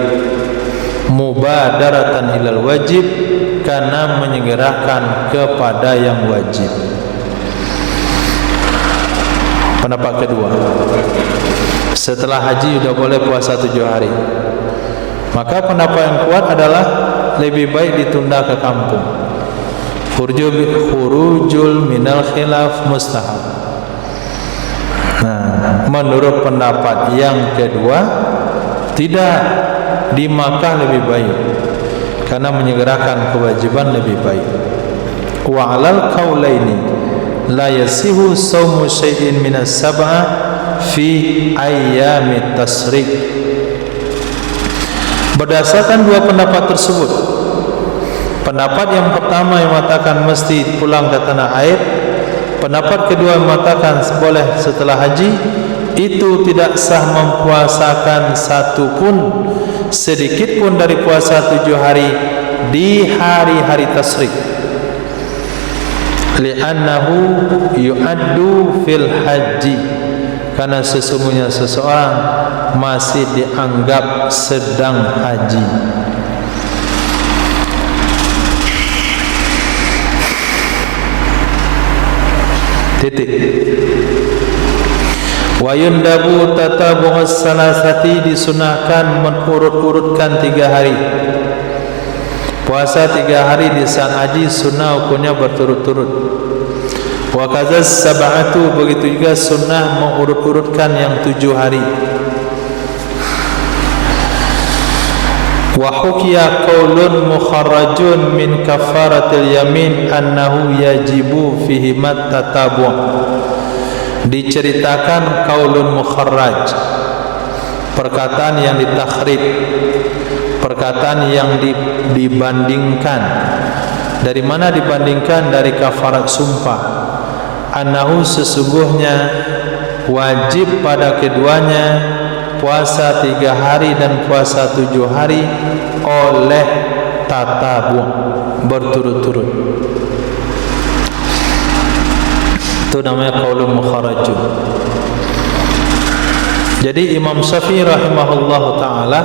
mubadaratan ilal wajib, karena menyegerakan kepada yang wajib. Pendapat kedua, setelah haji sudah boleh puasa 7 hari. Maka pendapat yang kuat adalah lebih baik ditunda ke kampung. Khurujul minal khilaf mustahab. Nah, menurut pendapat yang kedua, tidak, di Makkah lebih baik, karena menyegerakan kewajiban lebih baik. Wa alal qaulaini la yasihu shaumu syai'in minas sab'a fi ayyamit tasrik. Berdasarkan dua pendapat tersebut, pendapat yang pertama yang mengatakan mesti pulang ke tanah air, pendapat kedua yang mengatakan boleh setelah haji, itu tidak sah mempuasakan satu pun, sedikit pun dari puasa 7 hari di hari-hari tasrik. Li'annahu yu'addu fil haji, karena sesungguhnya seseorang masih dianggap sedang haji. Titik. Wa yundabu tatabu'us salasati, disunahkan mengurut-urutkan 3 hari. Puasa 3 hari di saat haji sunnah hukumnya berturut-turut. Wa kadzas sab'atu, begitu juga sunnah mengurut-urutkan yang 7 hari. Wa hukiya qaulun mukharrajun min kafaratil yamin annahu yajibu fihi mat tatabu'. Diceritakan qaulun mukharraj, perkataan yang ditakhrij, perkataan yang dibandingkan. Dari mana dibandingkan? Dari kafarat sumpah. Annahu, sesungguhnya wajib pada keduanya puasa 3 hari dan puasa 7 hari oleh tatabu', berturut-turut. Itu namanya qaulun mukharrajun. Jadi Imam Syafi'i rahimahullah ta'ala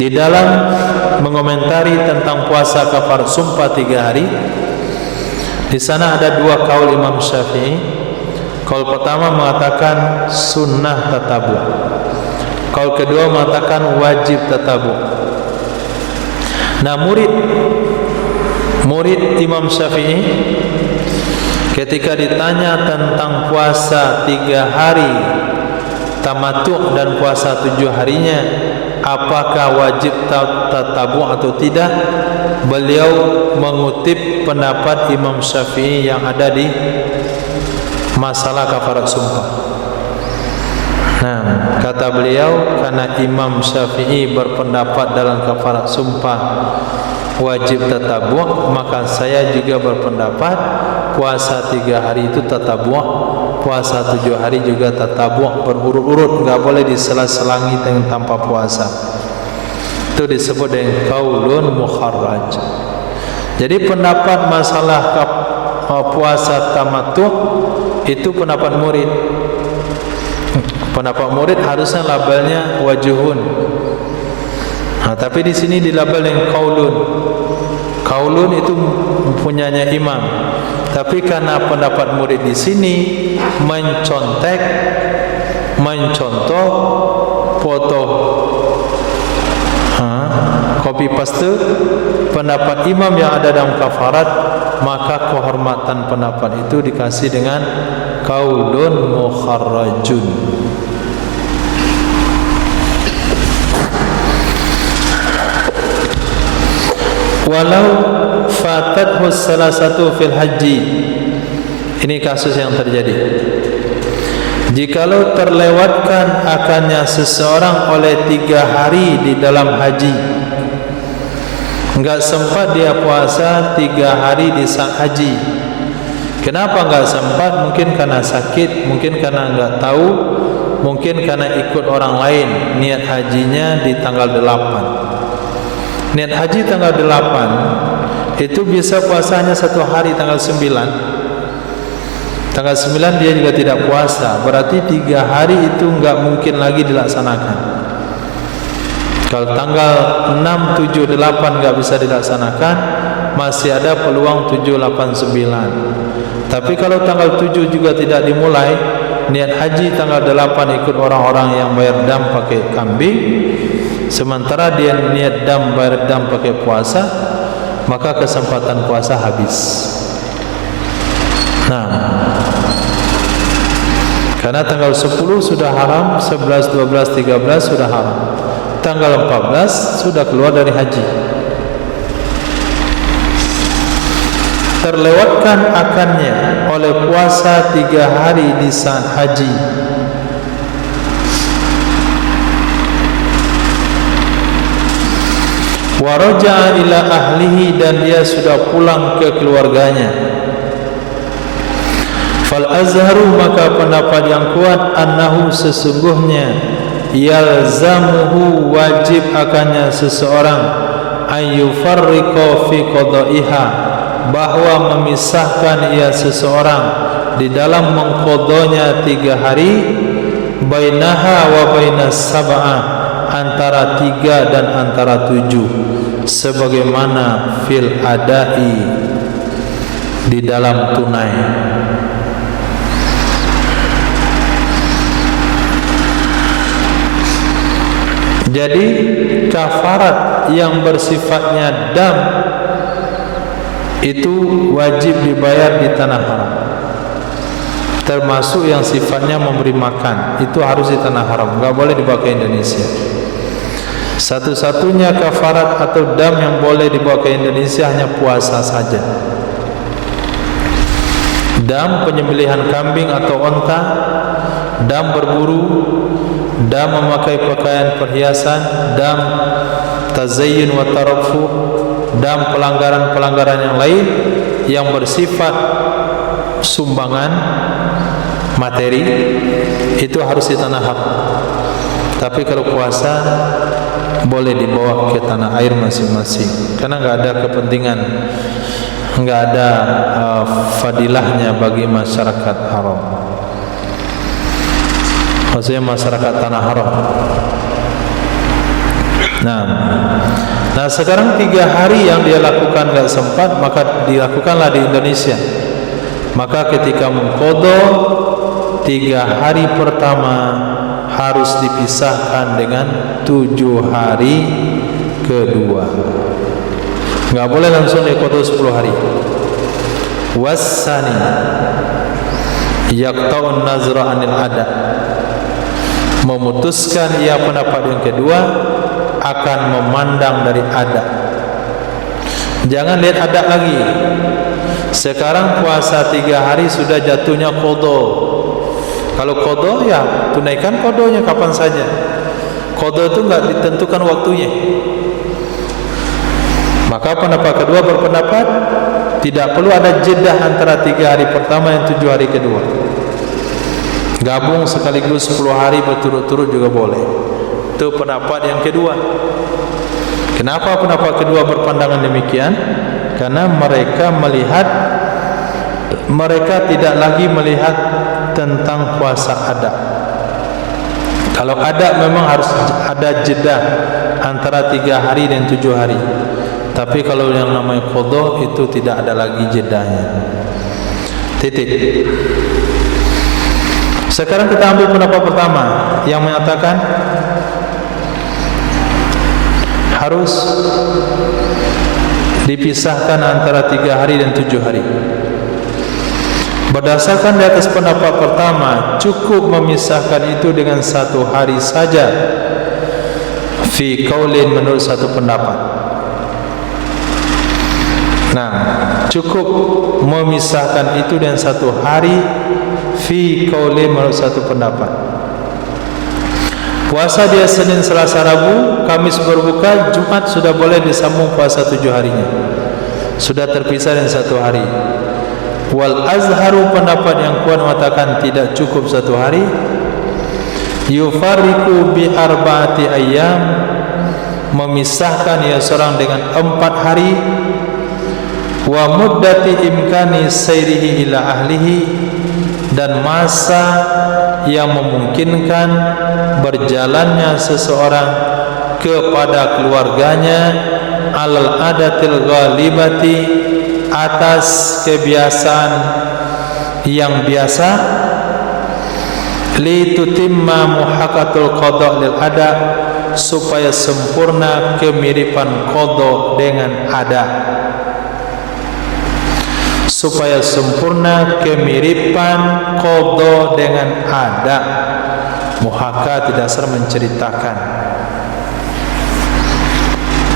di dalam mengomentari tentang puasa kafarat sumpah 3 hari, di sana ada 2 kaul Imam Syafi'i. Kaul pertama mengatakan sunnah tatabu, kaul kedua mengatakan wajib tatabu. Nah, murid Imam Syafi'i ketika ditanya tentang puasa 3 hari tamattu dan puasa 7 harinya, apakah wajib tatabu atau tidak, beliau mengutip pendapat Imam Syafi'i yang ada di masalah kafarat sumpah. Nah, kata beliau, karena Imam Syafi'i berpendapat dalam kafarat sumpah wajib tatabu, maka saya juga berpendapat puasa 3 hari itu tatabu, puasa 7 hari juga tatabu, berurut-urut, enggak boleh disela-selangi dengan tanpa puasa. Itu disebut dengan qaulun mukharraj. Jadi pendapat masalah puasa tamattu itu pendapat murid. Pendapat murid harusnya labelnya wajuhun. Nah, tapi di sini dilabel dengan qaulun. Qaulun itu mempunyanya imam. Tapi karena pendapat murid di sini mencontoh foto, copy paste pendapat imam yang ada dalam kafarat, maka kehormatan pendapat itu dikasih dengan qaulun mukharrajun. Walau fatathu salasatu fil haji, ini kasus yang terjadi. Jikalau terlewatkan akannya seseorang oleh 3 hari di dalam haji, enggak sempat dia puasa 3 hari di saat haji. Kenapa enggak sempat? Mungkin karena sakit, mungkin karena enggak tahu, mungkin karena ikut orang lain. Niat hajinya di tanggal 8. Niat haji tanggal 8 itu bisa puasanya 1 hari tanggal 9. Tanggal 9 dia juga tidak puasa, berarti 3 hari itu enggak mungkin lagi dilaksanakan. Kalau tanggal 6, 7, 8 enggak bisa dilaksanakan, masih ada peluang 7, 8, 9. Tapi kalau tanggal 7 juga tidak dimulai, niat haji tanggal 8 ikut orang-orang yang bayar dam pakai kambing, sementara dia niat dam bayar dam pakai puasa, maka kesempatan puasa habis. Nah, karena tanggal 10 sudah haram, 11, 12, 13 sudah haram, tanggal 14 sudah keluar dari haji. Terlewatkan akannya oleh puasa 3 hari di saat haji, wa raja'a ila ahlihi, dan dia sudah pulang ke keluarganya. Fal azharu, maka pendapat yang kuat, annahu, sesungguhnya, yalzamuhu, wajib akannya seseorang, ayyufarriqa fi qada'iha, bahwa memisahkan ia seseorang di dalam mengqadanya 3 hari, bainaha wa bainas sab'ah, antara 3 dan antara 7, sebagaimana fil adai, di dalam tunai. Jadi kafarat yang bersifatnya dam itu wajib dibayar di tanah haram, termasuk yang sifatnya memberi makan, itu harus di tanah haram, enggak boleh dibawa ke Indonesia. Satu-satunya kafarat atau dam yang boleh dibawa ke Indonesia hanya puasa saja. Dam penyembelihan kambing atau onta, dam berburu, dam memakai pakaian perhiasan, dam tazayyun wa tarafu, dam pelanggaran-pelanggaran yang lain yang bersifat sumbangan materi, itu harus di tanah haram. Tapi kalau puasa boleh dibawa ke tanah air masing-masing, karena enggak ada kepentingan enggak ada fadilahnya bagi masyarakat haram. Maksudnya masyarakat tanah haram. Nah sekarang 3 hari yang dia lakukan enggak sempat, maka dilakukanlah di Indonesia. Maka ketika mengqadha 3 hari pertama harus dipisahkan dengan 7 hari kedua. Enggak boleh langsung diqadha 10 hari. Wassani yaqta'un nazra 'anil ada. Memutuskan ia pendapat yang kedua akan memandang dari adat. Jangan lihat adat lagi. Sekarang puasa 3 hari sudah jatuhnya qadha. Kalau qadha ya tunaikan qadhanya kapan saja. Qadha itu enggak ditentukan waktunya. Maka pendapat kedua berpendapat tidak perlu ada jeda antara 3 hari pertama dan 7 hari kedua. Gabung sekaligus 10 hari berturut-turut juga boleh. Itu pendapat yang kedua. Kenapa pendapat kedua berpandangan demikian? Karena mereka tidak lagi melihat tentang puasa adat. Kalau adat memang harus ada jeda antara 3 hari dan 7 hari. Tapi kalau yang namanya qadha itu tidak ada lagi jedanya. Titik. Sekarang kita ambil pendapat pertama yang menyatakan harus dipisahkan antara 3 hari dan 7 hari. Berdasarkan di atas pendapat pertama, cukup memisahkan itu dengan 1 hari saja. Fi qaulin, menurut satu pendapat. Nah, cukup memisahkan itu dengan 1 hari. Fi qaulin, menurut satu pendapat. Puasa dia Senin, Selasa, Rabu, Kamis berbuka, Jumat sudah boleh disambung puasa 7 harinya. Sudah terpisah dengan 1 hari. Wal azharu, pendapat yang kuat mengatakan tidak cukup 1 hari. Yufarriqu bi arba'ati ayyam, memisahkan ia seorang dengan 4 hari. Wa muddati imkani sayrihi ila ahlihi, dan masa yang memungkinkan berjalannya seseorang kepada keluarganya alal adatil ghalibati, atas kebiasaan yang biasa, li tutimma muhaqatul qadha lil ada, supaya sempurna kemiripan qadha dengan ada, supaya sempurna kemiripan qadha dengan ada. Muhaka tidak ser menceritakan.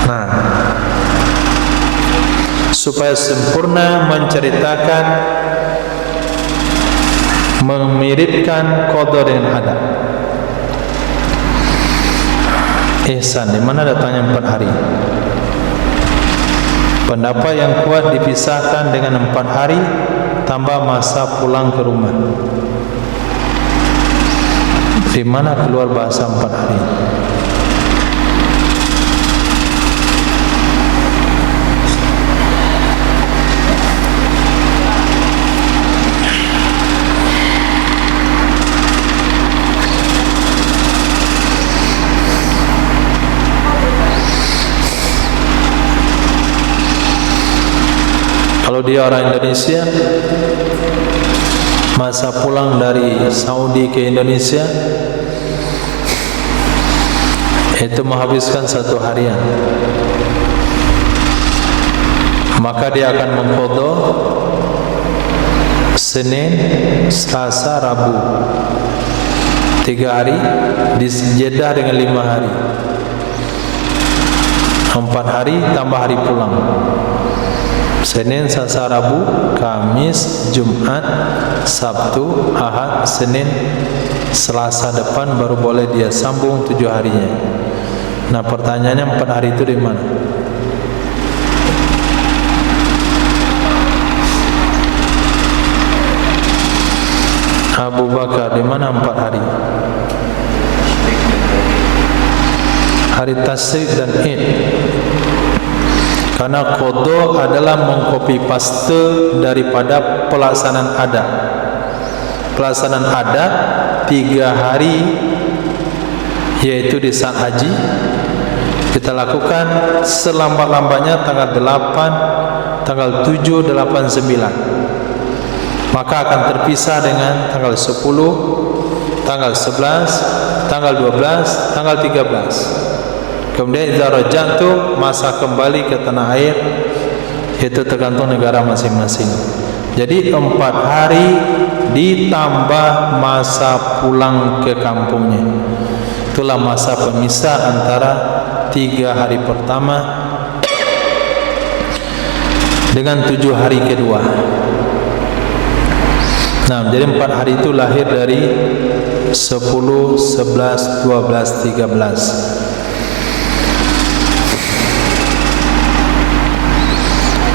Nah, supaya sempurna menceritakan, memiripkan qadha dengan ada. Ihsan, di mana datangnya 4 hari? Pendapat yang kuat dipisahkan dengan 4 hari tambah masa pulang ke rumah. Di mana keluar bahasa 4 hari? Kalau dia orang Indonesia, masa pulang dari Saudi ke Indonesia itu menghabiskan 1 harian, maka dia akan mengqadha Senin, Selasa, Rabu, 3 hari dijeda dengan 5 hari, 4 hari tambah hari pulang. Senin, Selasa, Rabu, Kamis, Jumat, Sabtu, Ahad, Senin, Selasa depan baru boleh dia sambung 7 harinya. Nah, pertanyaannya 4 hari itu di mana? Abu Bakar, di mana 4 hari? Hari Tasyrik dan Id. Karena qada adalah mengcopy paste daripada pelaksanaan adat. Pelaksanaan adat 3 hari, yaitu di saat haji, kita lakukan selambat-lambatnya tanggal 8, tanggal 7, 8, 9. Maka akan terpisah dengan tanggal 10, tanggal 11, tanggal 12, tanggal 13. Kemudian idza raja'tum, masa kembali ke tanah air, itu tergantung negara masing-masing. Jadi 4 hari ditambah masa pulang ke kampungnya. Itulah masa pemisah antara 3 hari pertama dengan 7 hari kedua. Nah, jadi 4 hari itu lahir dari 10, 11, 12, 13.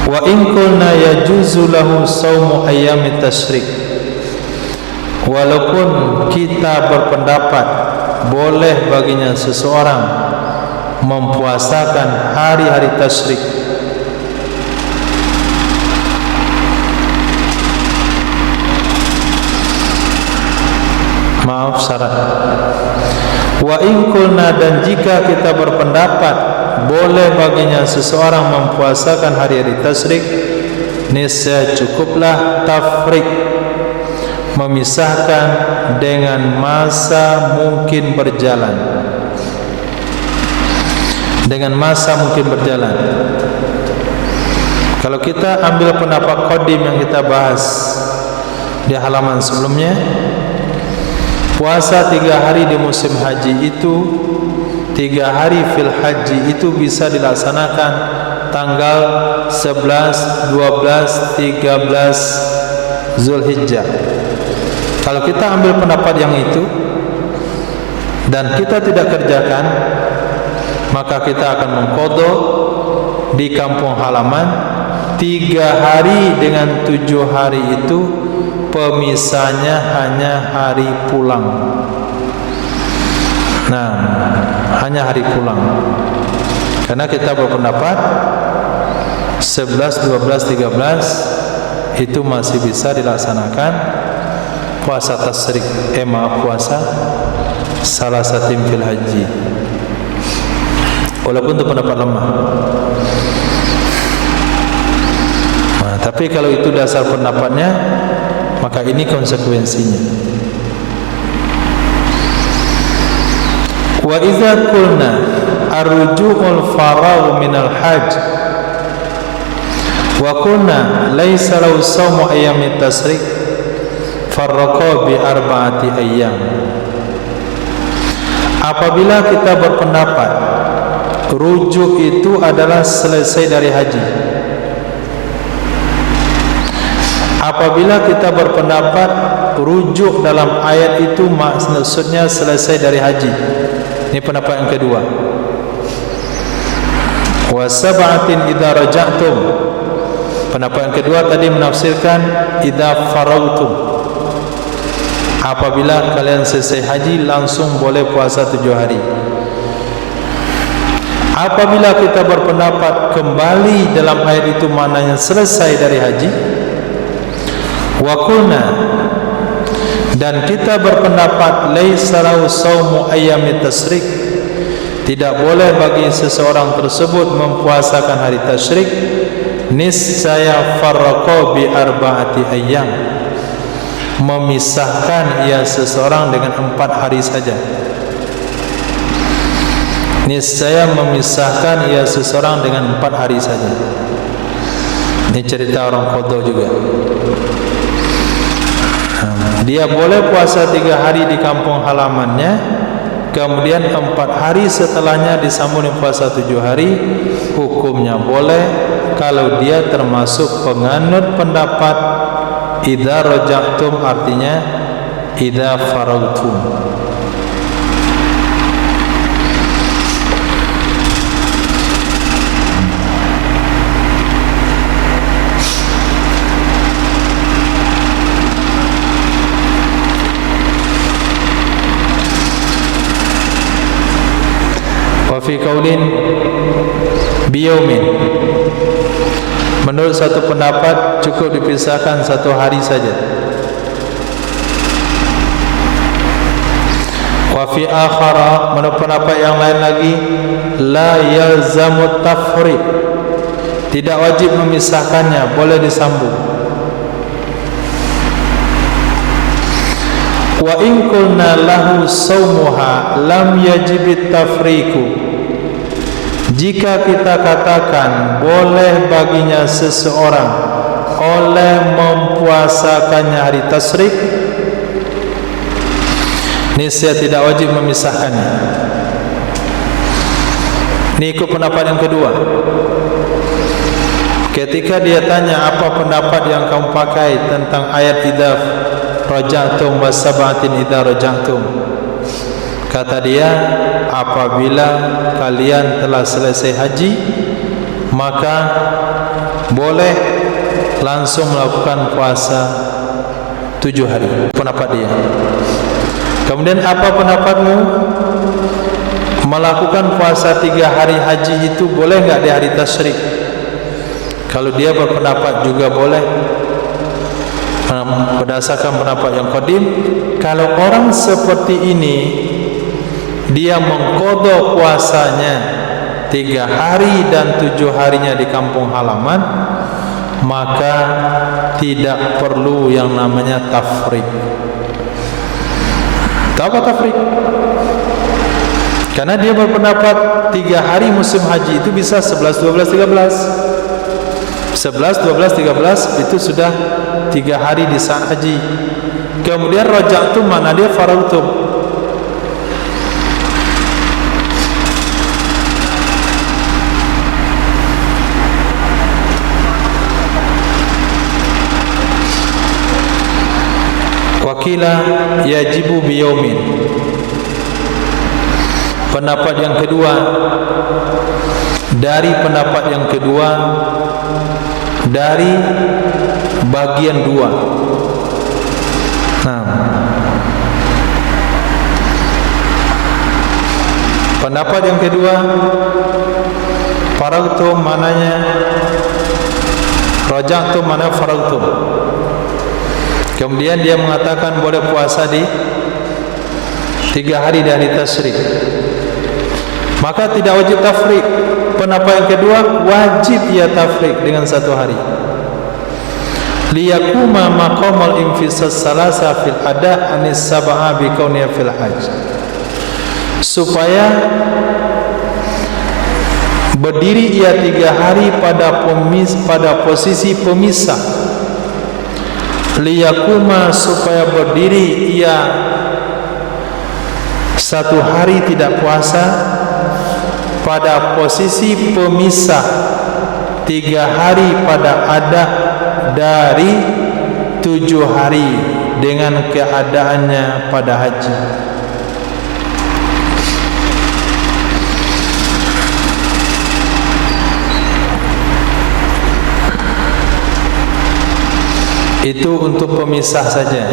Wa in kunna yajuzu lahu saumu ayyamit tasyrik. Walaupun kita berpendapat boleh baginya seseorang mempuasakan hari-hari tasyrik, maaf syarat. Wa in kunna, dan jika kita berpendapat boleh baginya seseorang mempuasakan hari-hari tasyrik, niscaya cukuplah tafrik, memisahkan dengan masa mungkin berjalan. Dengan masa mungkin berjalan. Kalau kita ambil pendapat qadim yang kita bahas di halaman sebelumnya, puasa 3 hari di musim haji itu, 3 hari fil haji itu bisa dilaksanakan tanggal 11, 12, 13 Zulhijjah. Kalau kita ambil pendapat yang itu dan kita tidak kerjakan, maka kita akan mengqadha di kampung halaman 3 hari dengan 7 hari itu, pemisahnya hanya hari pulang. Nah, hanya hari pulang. Karena kita berpendapat 11, 12, 13 itu masih bisa dilaksanakan puasa tasyrik, puasa salah satu fil haji. Walaupun itu pendapat lemah. Nah, tapi kalau itu dasar pendapatnya, maka ini konsekuensinya. Wa idza qulna arju'ul faragh minal hajj wa qulna laysa lahu shawmu ayyamit tasyrik farraqa bi 4 ayyam. Apabila kita berpendapat rujuk itu adalah selesai dari haji, apabila kita berpendapat rujuk dalam ayat itu maksudnya selesai dari haji, ini pendapat yang kedua. Wa sab'atin idza raja'tum, pendapat yang kedua tadi menafsirkan idza farautum, apabila kalian selesai haji langsung boleh puasa 7 hari. Apabila kita berpendapat kembali dalam ayat itu maknanya selesai dari haji, wa qulna, dan kita berpendapat laisa lahu shaumu ayyamit tasyrik, tidak boleh bagi seseorang tersebut mempuasakan hari tasyrik, niscaya farraqa bi 4 ayyam, memisahkan ia seseorang dengan 4 hari saja. Niscaya memisahkan ia seseorang dengan 4 hari saja. Ini cerita orang qadha juga. Dia boleh puasa 3 hari di kampung halamannya, kemudian 4 hari setelahnya disambung puasa 7 hari. Hukumnya boleh kalau dia termasuk penganut pendapat idza raja'tum, artinya idza faragtum. Wa fi qaulin biyaumin, satu pendapat cukup dipisahkan 1 hari saja. Wa fi akhara, menurut pendapat yang lain lagi, la yalzamu tafriq, tidak wajib memisahkannya, boleh disambung. Wa in qulna lahu saumuha lam yajib tafriqu, jika kita katakan boleh baginya seseorang oleh mempuasakannya hari tasyrik, niscaya tidak wajib memisahkannya. Ini ikut pendapat yang kedua. Ketika dia tanya apa pendapat yang kamu pakai tentang ayat idza raja'tum wasab'atin idza raja'tum, kata dia, apabila kalian telah selesai haji maka boleh langsung melakukan puasa 7 hari. Pendapat dia. Kemudian apa pendapatmu? Melakukan puasa 3 hari haji itu boleh enggak di hari tasyrik? Kalau dia berpendapat juga boleh, berdasarkan pendapat yang qadim, kalau orang seperti ini dia mengqadha puasanya 3 hari dan 7 harinya di kampung halaman, maka tidak perlu yang namanya tafriq. Tahu apa tafriq? Karena dia berpendapat 3 hari musim haji itu bisa 11, 12, 13. 11, 12, 13 itu sudah 3 hari di saat haji. Kemudian raja'tum, mana dia faragtum. Wakila yajibu biyaumin. Pendapat yang kedua, dari pendapat yang kedua, dari bagian 2. Nah, pendapat yang kedua, faragtum mananya, raja'tum mana faragtum. Kemudian dia mengatakan boleh puasa di 3 hari dari tasyrik, maka tidak wajib tafriq. Pendapat yang kedua, wajib ia tafriq dengan 1 hari. Liyakuma maqamal infisas salasa fil ada anis sab'a bi kauniya fil hajj, supaya berdiri ia 3 hari pada posisi pemisah. Liyakuma, supaya berdiri ia 1 hari tidak puasa pada posisi pemisah 3 hari pada adat dari 7 hari dengan keadaannya pada haji. Itu untuk pemisah saja.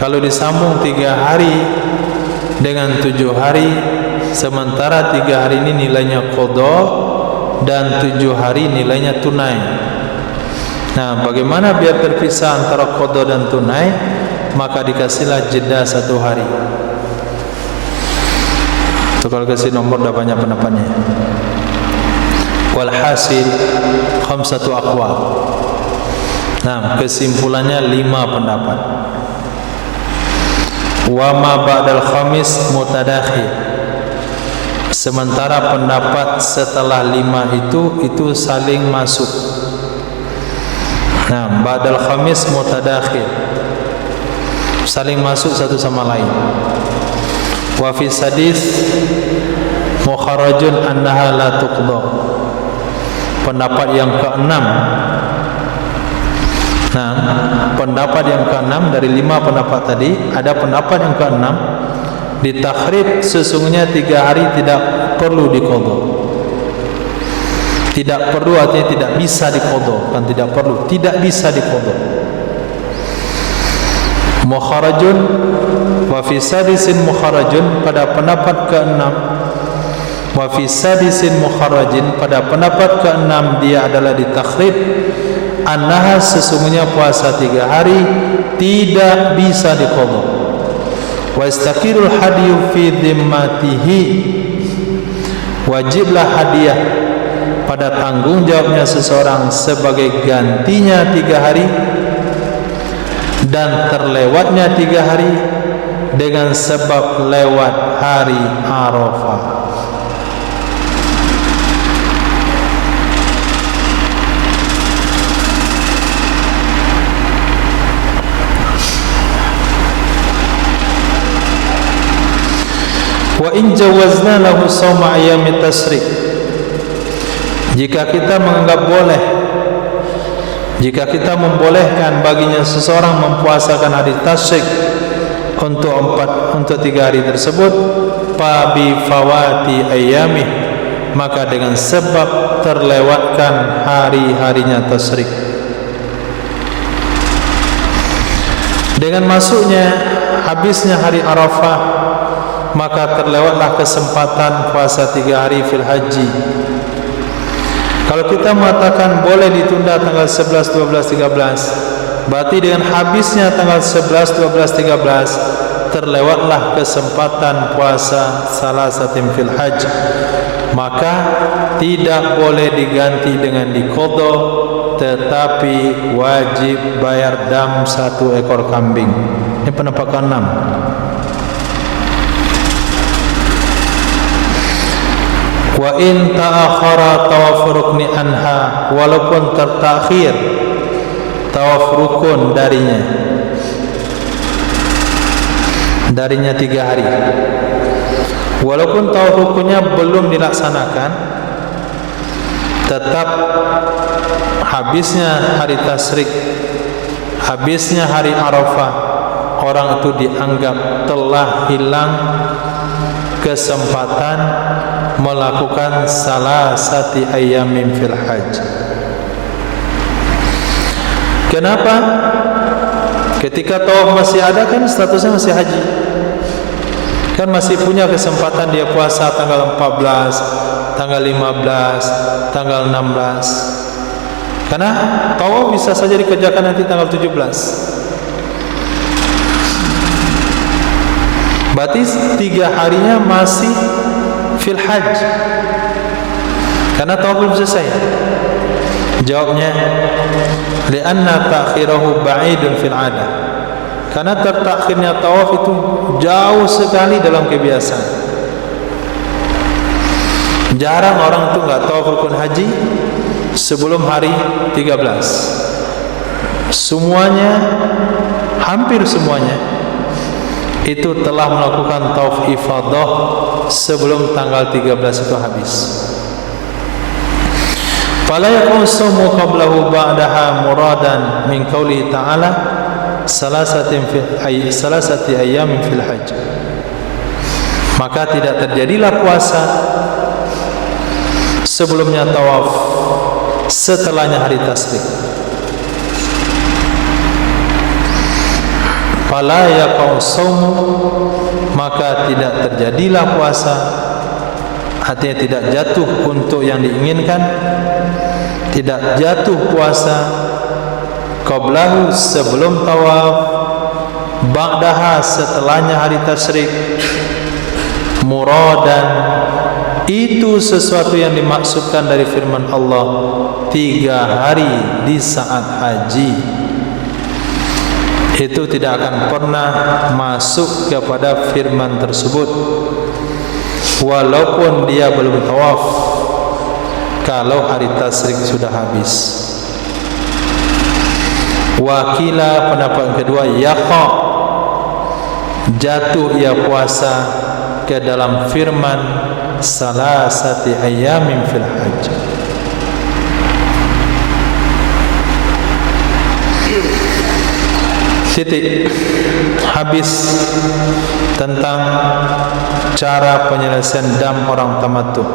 Kalau disambung 3 hari dengan 7 hari, sementara 3 hari ini nilainya qadha dan 7 hari nilainya tunai. Nah, bagaimana biar terpisah antara qadha dan tunai? Maka dikasihlah jeda 1 hari. Itu kalau kasih nomor dah banyak pendapatnya. Walhasil 5 aqwal. Nah, kesimpulannya 5 pendapat. Wa ma ba'dal khamis mutadakhil. Sementara pendapat setelah 5 itu saling masuk. Nah, ba'dal khamis mutadakhil, saling masuk satu sama lain. Wa fi sadis mukharrajun annaha la tuqda. Pendapat yang ke-6. Nah, pendapat yang ke-6 dari 5 pendapat tadi, ada pendapat yang ke-6 ditakhrib, sesungguhnya 3 hari tidak perlu diqadha. Tidak perlu artinya tidak bisa diqadha, kan tidak perlu, tidak bisa diqadha. Mukharrajun wa fi sadisin mukharrajun, pada pendapat ke-6 Wa fi sadisin mukharrajin, pada pendapat ke-6 dia adalah ditakhrib, annaha sesungguhnya puasa 3 hari tidak bisa diqadha. Wa istaqirul hadiyu fi dhimmatihi, wajiblah hadiah pada tanggung jawabnya seseorang sebagai gantinya 3 hari, dan terlewatnya 3 hari dengan sebab lewat hari Arafah. Wa in jawazna lahu shauma ayyamit tasyrik, jika kita menganggap boleh, jika kita membolehkan baginya seseorang mempuasakan hari tasyrik untuk 3 hari tersebut, fa bi fawati ayyami, maka dengan sebab terlewatkan hari-harinya tasyrik, dengan masuknya habisnya hari Arafah, maka terlewatlah kesempatan puasa 3 hari fil haji. Kalau kita mengatakan boleh ditunda tanggal 11, 12, 13, berarti dengan habisnya tanggal 11, 12, 13 terlewatlah kesempatan puasa salasatin fil hajj, maka tidak boleh diganti dengan diqadha, tetapi wajib bayar dam 1 ekor kambing. Ini pendapat ke-6. Wa in ta'akhara tawaf rukni anha, walaupun tertakhir tawaf rukun darinya 3 hari, walaupun tawaf rukunnya belum dilaksanakan, tetap habisnya hari tasyrik, habisnya hari Arafah, orang itu dianggap telah hilang kesempatan melakukan salasati ayyamin fil hajj. Kenapa? Ketika tawaf masih ada, kan statusnya masih haji, kan masih punya kesempatan dia puasa tanggal 14, tanggal 15, tanggal 16, karena tawaf bisa saja dikerjakan nanti tanggal 17. Berarti 3 harinya masih fil hajj, karena tawaf belum selesai. Jawabnya, li'anna ta'khirahu ba'idun fil 'adah, karena tertakhirnya tawaf itu jauh sekali dalam kebiasaan. Jarang orang itu enggak tawaf rukun haji sebelum hari 13. Semuanya, hampir semuanya itu telah melakukan tawaf ifadah sebelum tanggal 13 itu habis. Fala yakun sumu qablahu ba'daha muradan min qawli ta'ala salasati ayyamin fil hajj, maka tidak terjadilah puasa sebelumnya tawaf, setelahnya hari tasyrik. Fala yaqau saumu, maka tidak terjadilah puasa, artinya tidak jatuh untuk yang diinginkan, tidak jatuh puasa qablahu sebelum tawaf, ba'daha setelahnya hari tasyrik, muradan, itu sesuatu yang dimaksudkan dari firman Allah, 3 hari di saat haji. Itu tidak akan pernah masuk kepada firman tersebut, walaupun dia belum tawaf, kalau hari tasyrik sudah habis. Wakila, pendapat yang kedua, yaqa, jatuh ia puasa ke dalam firman salasati ayyamin fil hajj. Titik. Habis tentang cara penyelesaian dam orang tamattu.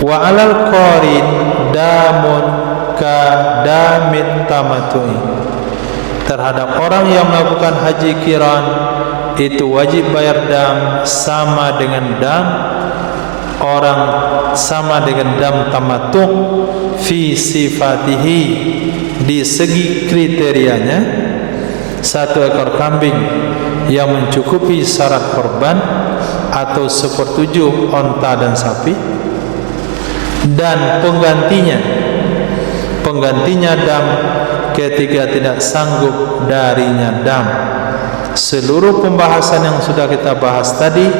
Wa alal qarin damun ka damit tamattu'i, terhadap orang yang melakukan haji qiran itu wajib bayar dam sama dengan dam orang sama dengan dam tamattu fi sifatihi, di segi kriterianya, 1 ekor kambing yang mencukupi syarat korban atau 1/7 onta dan sapi, dan penggantinya dam ketika tidak sanggup darinya dam. Seluruh pembahasan yang sudah kita bahas tadi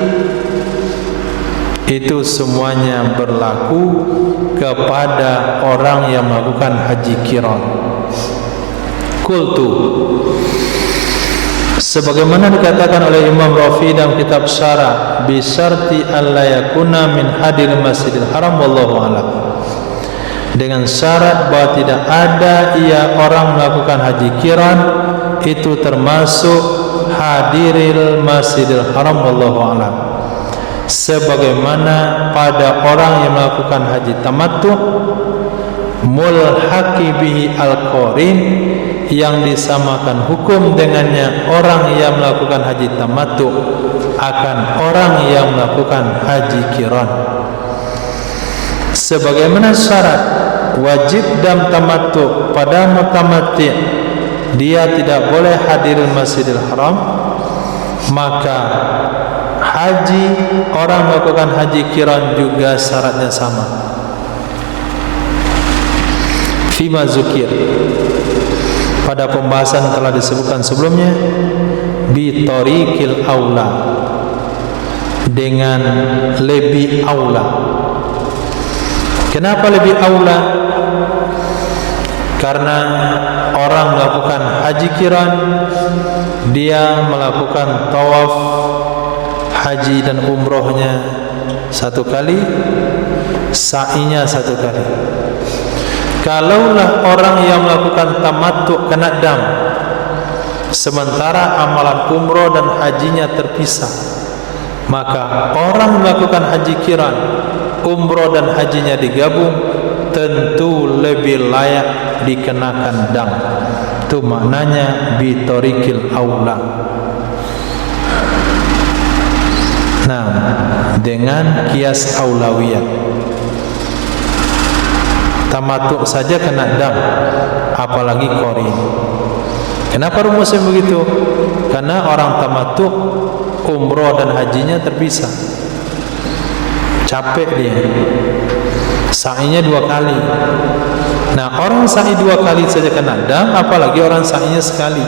itu semuanya berlaku kepada orang yang melakukan haji qiran. Qultu, sebagaimana dikatakan oleh Imam Rafi dalam kitab Syarah, bi syarti alla yakuna min hadil Masjidil Haram wallahu a'lam, dengan syarat bahwa tidak ada ia orang melakukan haji qiran itu termasuk hadiril Masjidil Haram wallahu a'lam, sebagaimana pada orang yang melakukan haji tamattu mulhaqi bihi al-qarin, yang disamakan hukum dengannya orang yang melakukan haji tamattu akan orang yang melakukan haji qiran. Sebagaimana syarat wajib dam tamattu pada mutamatti, dia tidak boleh hadir Masjidil Haram, maka haji orang melakukan haji qiran juga syaratnya sama. Fima zukir, pada pembahasan telah disebutkan sebelumnya, bi tariqil aula, dengan lebih aula. Kenapa lebih aula? Karena orang melakukan haji qiran, dia melakukan tawaf haji dan umrohnya 1 kali, sa'inya 1 kali. Kalaulah orang yang melakukan tamattu kena dam, sementara amalan umroh dan hajinya terpisah, maka orang melakukan haji qiran, umroh dan hajinya digabung, tentu lebih layak dikenakan dam. Itu maknanya bi tariqil aula. Nah, dengan kias aulawiyah, tamattu saja kena dam, apalagi qarin. Kenapa rumusnya begitu? Karena orang tamattu umroh dan hajinya terpisah, capek dia, sa'inya 2 kali. Nah, orang sa'i 2 kali saja kena dam, apalagi orang sa'inya sekali,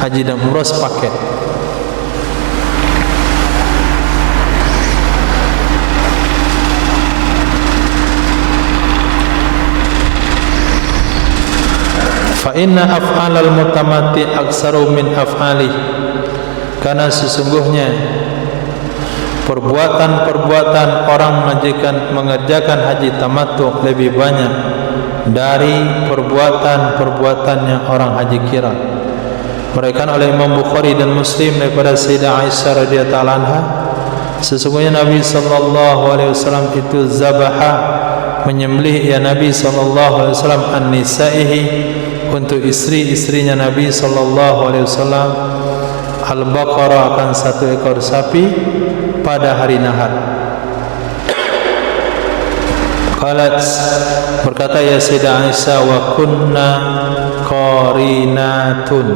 haji dan umroh sepaket. Fa inna af'alal mutamatti aksaru min af'alih, karena sesungguhnya perbuatan-perbuatan orang mengerjakan haji tamattu lebih banyak dari perbuatan-perbuatannya orang haji qiran. Berikan oleh Imam Bukhari dan Muslim daripada Sayyidah Aisyah radhiyallahu anha, sesungguhnya Nabi sallallahu alaihi wasallam itu zabaha, menyembelih ya Nabi sallallahu alaihi wasallam an-nisaihi, untuk istri-istrinya Nabi sallallahu alaihi wasallam, al-baqarah, akan 1 ekor sapi pada hari nahar. Qalat, berkata ya Sayyidah Aisyah, wa kunna qarinatin,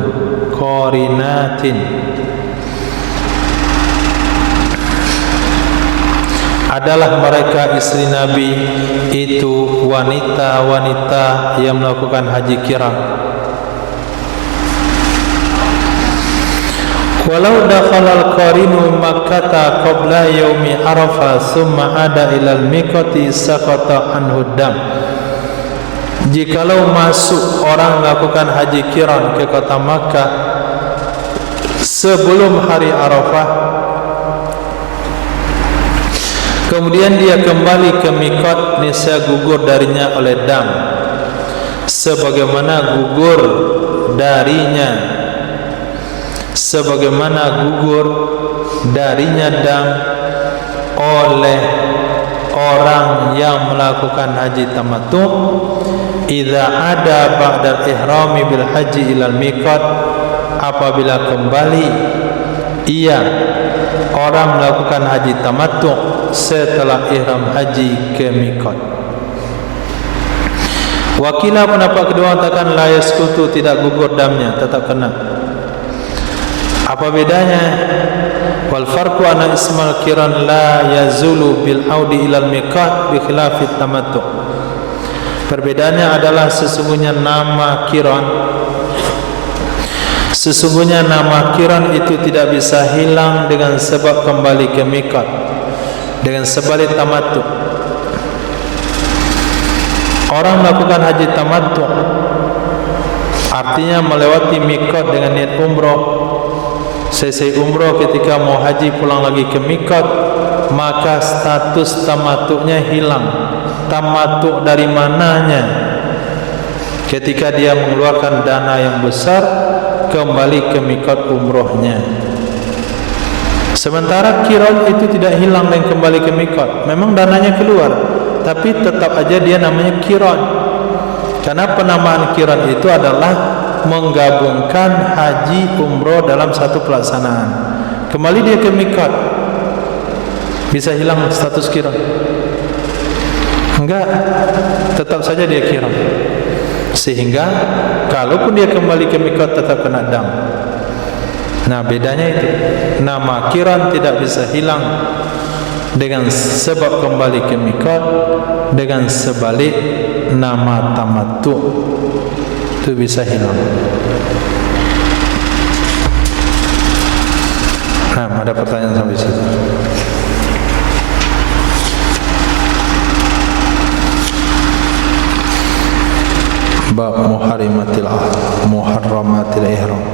adalah mereka istri Nabi itu wanita-wanita yang melakukan haji qiran. Walau dakhala al-qarinu Makkah qabla yaumi Arafah thumma ada ila al-miqati saqata anhu dam, jikalau masuk orang melakukan haji qiran ke kota Makkah sebelum hari Arafah, kemudian dia kembali ke miqat, niscaya gugur darinya oleh dam, sebagaimana gugur darinya dam oleh orang yang melakukan haji tamattu. Idza ada ba'dal ihrami bil haji ilal miqat, apabila kembali ia orang melakukan haji tamattu setelah ihram haji ke miqat. Wakilah pendapat kedua mengatakan la yasqutu, tidak gugur damnya, tetap kena. Apa bedanya? Wal farqu anna ismal qiran la yazulu bil audi ilal miqat bi khilafit tamattu. Perbedaannya adalah sesungguhnya nama kiran itu tidak bisa hilang dengan sebab kembali ke miqat, dengan sebalik tamattu. Orang melakukan haji tamattu artinya melewati miqat dengan niat umrah. Selesai umrah, ketika mau haji pulang lagi ke miqat, maka status tamattunya hilang. Tamattu dari mananya? Ketika dia mengeluarkan dana yang besar kembali ke miqat umrohnya. Sementara qiran itu tidak hilang dan kembali ke miqat. Memang dananya keluar, tapi tetap aja dia namanya qiran. Karena penamaan qiran itu adalah menggabungkan haji umroh dalam satu pelaksanaan. Kembali dia ke miqat, bisa hilang status qiran? Enggak, tetap saja dia qiran. Sehingga kalaupun dia kembali ke miqat tetap kena dam. Nah, bedanya itu. Nama qiran tidak bisa hilang dengan sebab kembali ke miqat, dengan sebalik nama tamattu itu bisa hilang. Nah, ada pertanyaan sampai situ. Bab muharramatil ihram.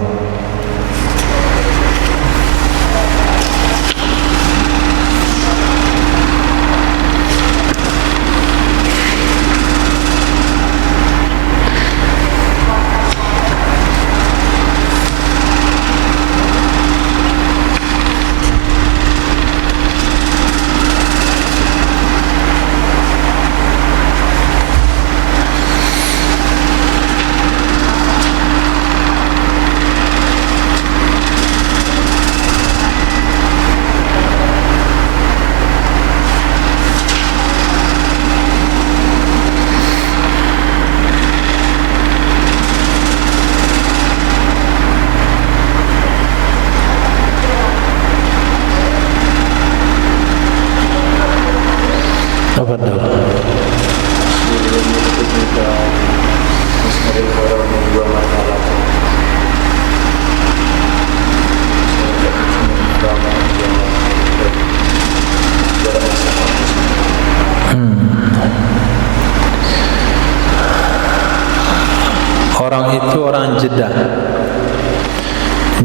Orang itu orang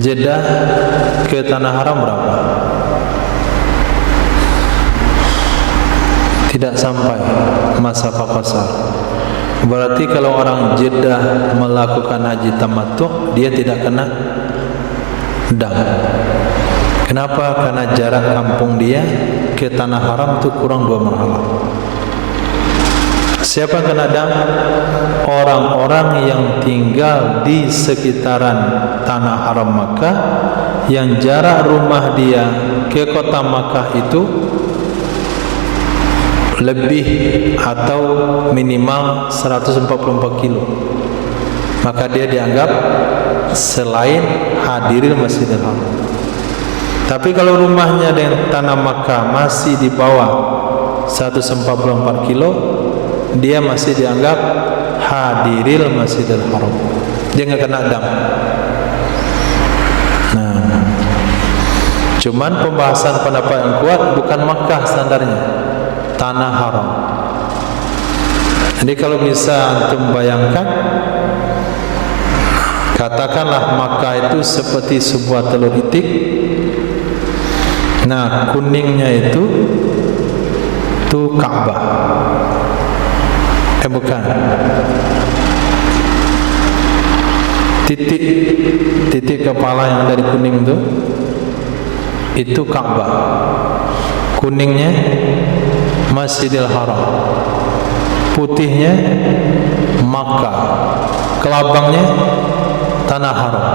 Jeddah ke tanah haram berapa? Tidak sampai masafa qasar. Berarti kalau orang Jeddah melakukan haji tamattu, dia tidak kena dam. Kenapa? Karena jarak kampung dia ke tanah haram itu kurang 2 marhalah. Siapa yang kena dam? Orang-orang yang tinggal di sekitaran tanah haram Makkah, yang jarak rumah dia ke kota Makkah itu lebih atau minimal 144 kilo. Maka dia dianggap selain hadirin Masjidil Haram. Tapi kalau rumahnya dengan tanah Makkah masih di bawah 144 kilo, dia masih dianggap hadiril Masjidil Haram. Dia nggak kena dam. Nah, cuman pembahasan pendapat yang kuat bukan Makkah standarnya, tanah haram. Jadi kalau bisa antum bayangkan, katakanlah Makkah itu seperti sebuah telur itik. Nah, kuningnya itu Ka'bah. Bukan. Titik kepala yang dari kuning itu Ka'bah. Kuningnya Masjidil Haram. Putihnya Makkah. Kelabangnya tanah haram.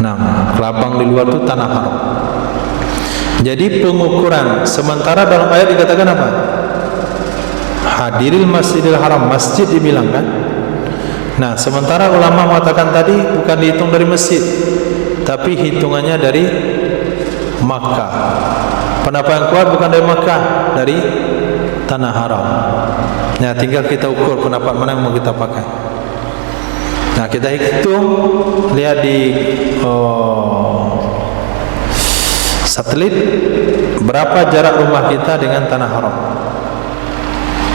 Nah, kelabang di luar itu tanah haram. Jadi pengukuran, sementara dalam ayat dikatakan apa? Hadiril Masjidil Haram, masjid dibilangkan. Nah, sementara ulama mengatakan tadi bukan dihitung dari masjid, tapi hitungannya dari Makkah. Pendapat yang kuat bukan dari Makkah, dari tanah haram. Nah, tinggal kita ukur pendapat mana yang mau kita pakai. Nah, kita hitung, lihat di satelit berapa jarak rumah kita dengan tanah haram.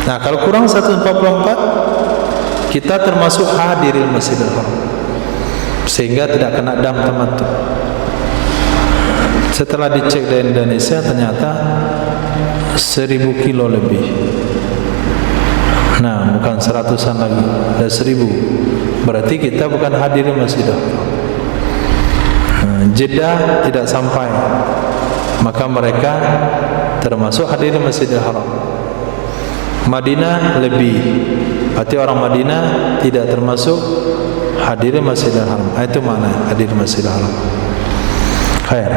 Nah, kalau kurang 144, kita termasuk hadiril Masjidil Haram, sehingga tidak kena dam tamattu. Setelah dicek dari Indonesia, ternyata 1000 kilo lebih. Nah, bukan 100-an lagi, ada 1000. Berarti kita bukan hadiril Masjidil Haram. Jeddah tidak sampai, maka mereka termasuk hadirin Masjidil Haram. Madinah lebih, berarti orang Madinah tidak termasuk hadirin Masjidil Haram. Itu makna hadirin Masjidil Haram. Khair.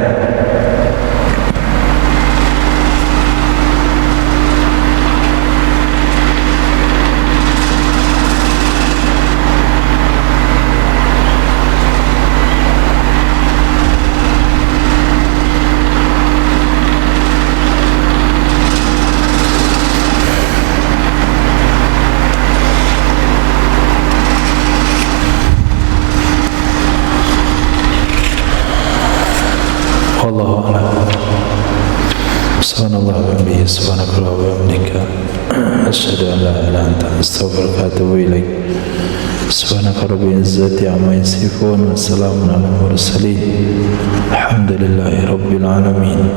Wallahu a'lam. Subhanallah wa bihamdihi, subhanakallah wa bihamdika, asyhadu an la ilaha illa anta, astaghfiruka wa atubu ilaik. Subhanaka rabbil izzati amma yasifun, wa salamun alal mursalin, alhamdulillahi rabbil alamin.